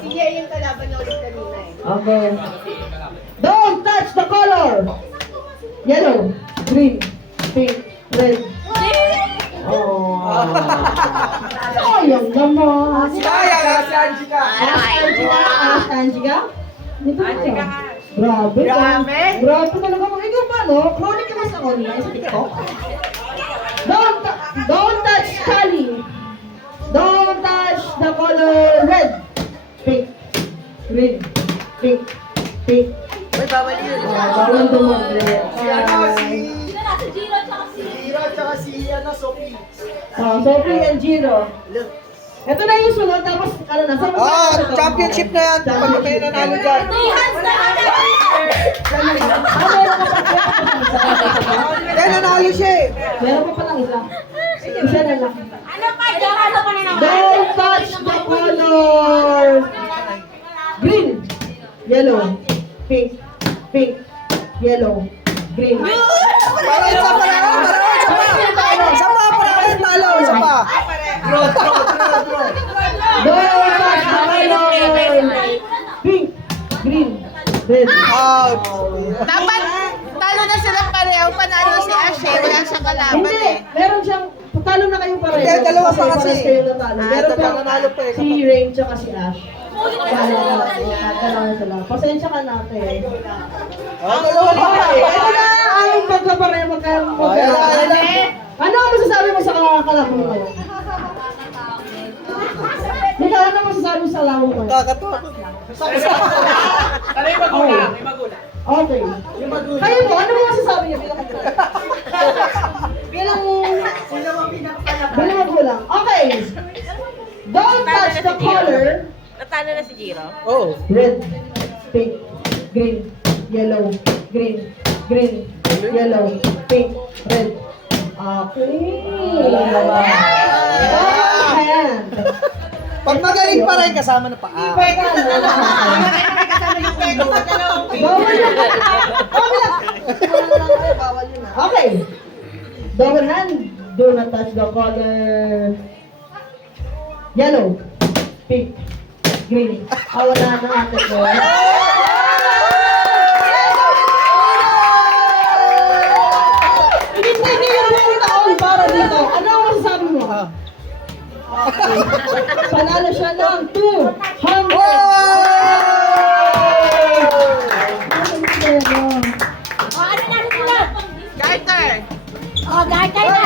Okay. Don't touch the color. Yellow, green, pink, red. Oh. Sayang naman. Sayang nga si Angika. Angika? Dito ka. Grabe. Grabe talaga mga ikaw pa, no? Chronic ka ba sa online sa TikTok? Don't touch Kali. Don't touch the color red, pink, green, pink, pink. May bawal yun. Bawal dumole. Zero tsaka si Sophie. Sophie and Giro. Ito na yung sunod, tapos ano na? Championship na yan. Pag kayo nanalo dyan. Kaya nanalo siya eh. Meron pa palang isa. Isa na lang. Ano pa? Ano pa na naman? Don't touch the color green, yellow, pink, pink, yellow, green. Para isa pa lang. Isa pa. Para kayo talo. Isa pa. Draw. Don't touch the color pink, green, red. Out. Dapat talo na sila pareho, panalo si Ashe, wala siyang kalaban Hindi, eh. meron siyang, talo na kayo pareho. Hindi, dalawa pa kasi. Pares kayo natalo. Meron pa nanalo pa eh. si Rain tsaka si Ash. Dalawa sila. Pasensya ka natin. Dalawa pa Okay, eh. ito na ang pagkapareho Ano ang masasabi mo sa kalaban mo ngayon? Hindi ka, ano masasabi mo sa laro mo ngayon? Kakatawa. Ano yung magulang? Yung magulang. Okay. Kayo po, ano mo masasabi niyo bilang bilang magulang? Okay. Don't touch the color. Natalo na si Jiro. Oh. Red, pink, green, yellow, green, green, yellow, pink, red. Okay. Hand. Pag magaling pa rin, kasama na pa. Pwede ano? Bawal yun. Bawal yun. Okay. Double hand. Do not touch the color. Yellow, pink, green. Wala na ate ko. Hindi niyo yung taon para dito. Ano ang masasabi mo? Okay. Panalo siya ng 200. O, ano na sila? Garter! O, garter na.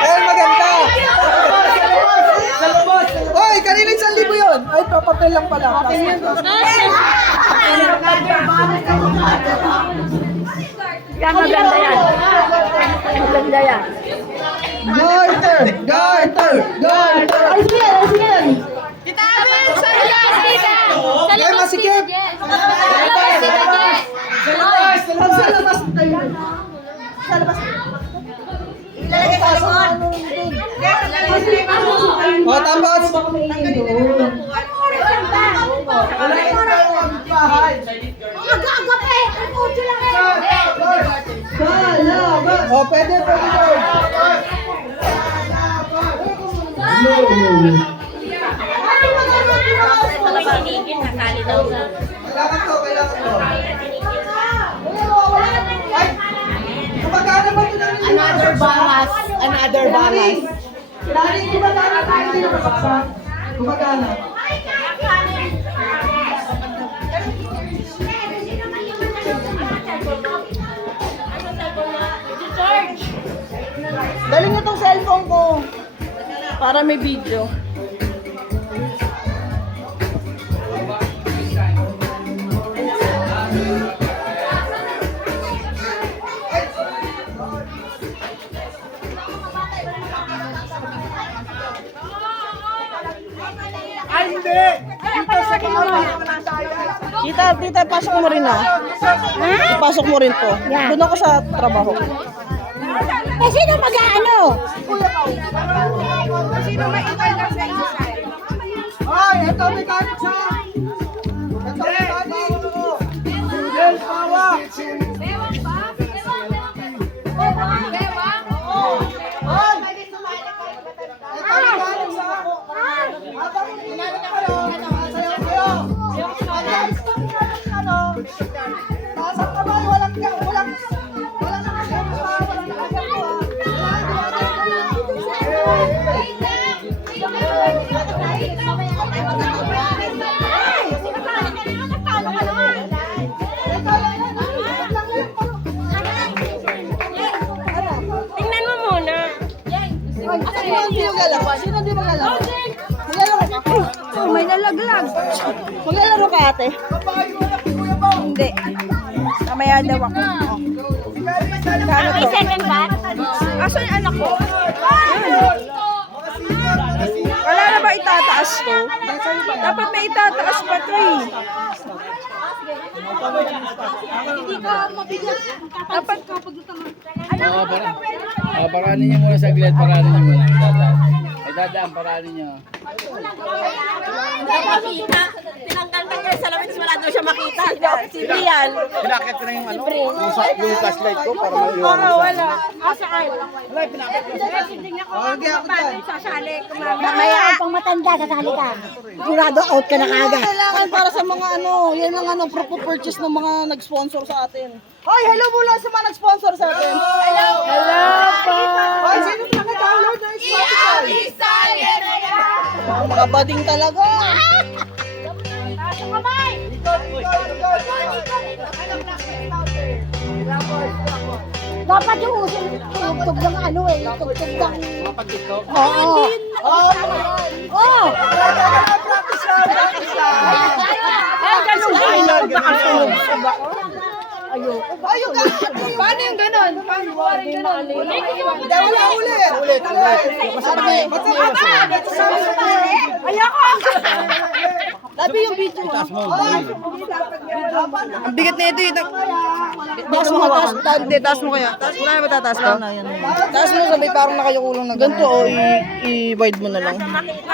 Ay, maganda. Hoy, kanina 1,000 yun. Ay, papapel lang pala. Maganda yan. Maganda yan. Garter! Garter! Garter! Ay, sige, ay, sige. Tita Abel! Saan ka? Tita! Ay, masikip! Pag sa labas tayo. Sa labas. Ilalagay sa likod. O, tapos. Aga-aga pa eh. Ang audio lang eh. Kalabas. O, pwede, pwede. Mga sinigin, nasali daw sa... Kailangan to, kailangan to. Ay! Kumagana ba ito namin? Another balas. Another balas. Dali, kumagana tayo din ang kapaksak. Kumagana. Dali niyo tong cellphone ko. Para may video. Ay, hindi! Dito sa Tita, pasok mo rin Pasok mo rin to. Doon ako sa trabaho. Eh, sino mag-ano? Ay, ito mechanic sa... Ito mechanic! Yes, hawak! Ay! Ito mechanic sa... Habang ginagawa kayo, sayaw kayo! Taas ang kamay, walang Tingnan mo muna. Sino hindi maglalaro? Sino hindi maglalaro? Maglalaro ka? Oh, may nalaglag. Maglalaro ka ate? Hindi. Kamaya daw ako. Kano to? Second bat? Asan yung anak ko? Wala na ba itataas to? Dapat may itataas pa to eh. Dapat kapag Paranin niyo muna saglit, paranin niyo muna. Ay dadaan, paranin niyo. Hindi makita. Tinanggal sa lamin, wala daw siya makita. Si Brian. Pinakit ko na yung ano, yung flashlight ko para maiwan. Wala. Asaan? Wala, pinakit ko. Hindi ako dyan. Mamaya pang matanda, kasali ka. Sigurado out ka na kagad. kailangan para sa mga ano, yan ang ano, purchase ng mga nag-sponsor sa atin. Hoy, hello muna sa mga nag-sponsor sa atin. Hello! Hello po! Hoy, sino naka-download ng Spotify? Mga bading talaga. Dapat yung uso, tugtog ng ano eh, tugtog ng... Kapag TikTok. Oo. Oo. Practice Paano yung ganon? Paano yung ganon? Wala ulit. Ayoko! Labi yung video mo. Ang bigat na ito. Taas mo ka, taas mo kaya. Taas mo na ba tataas ka? Taas mo sabay parang nakayukulong na ganito o i-wide mo na lang.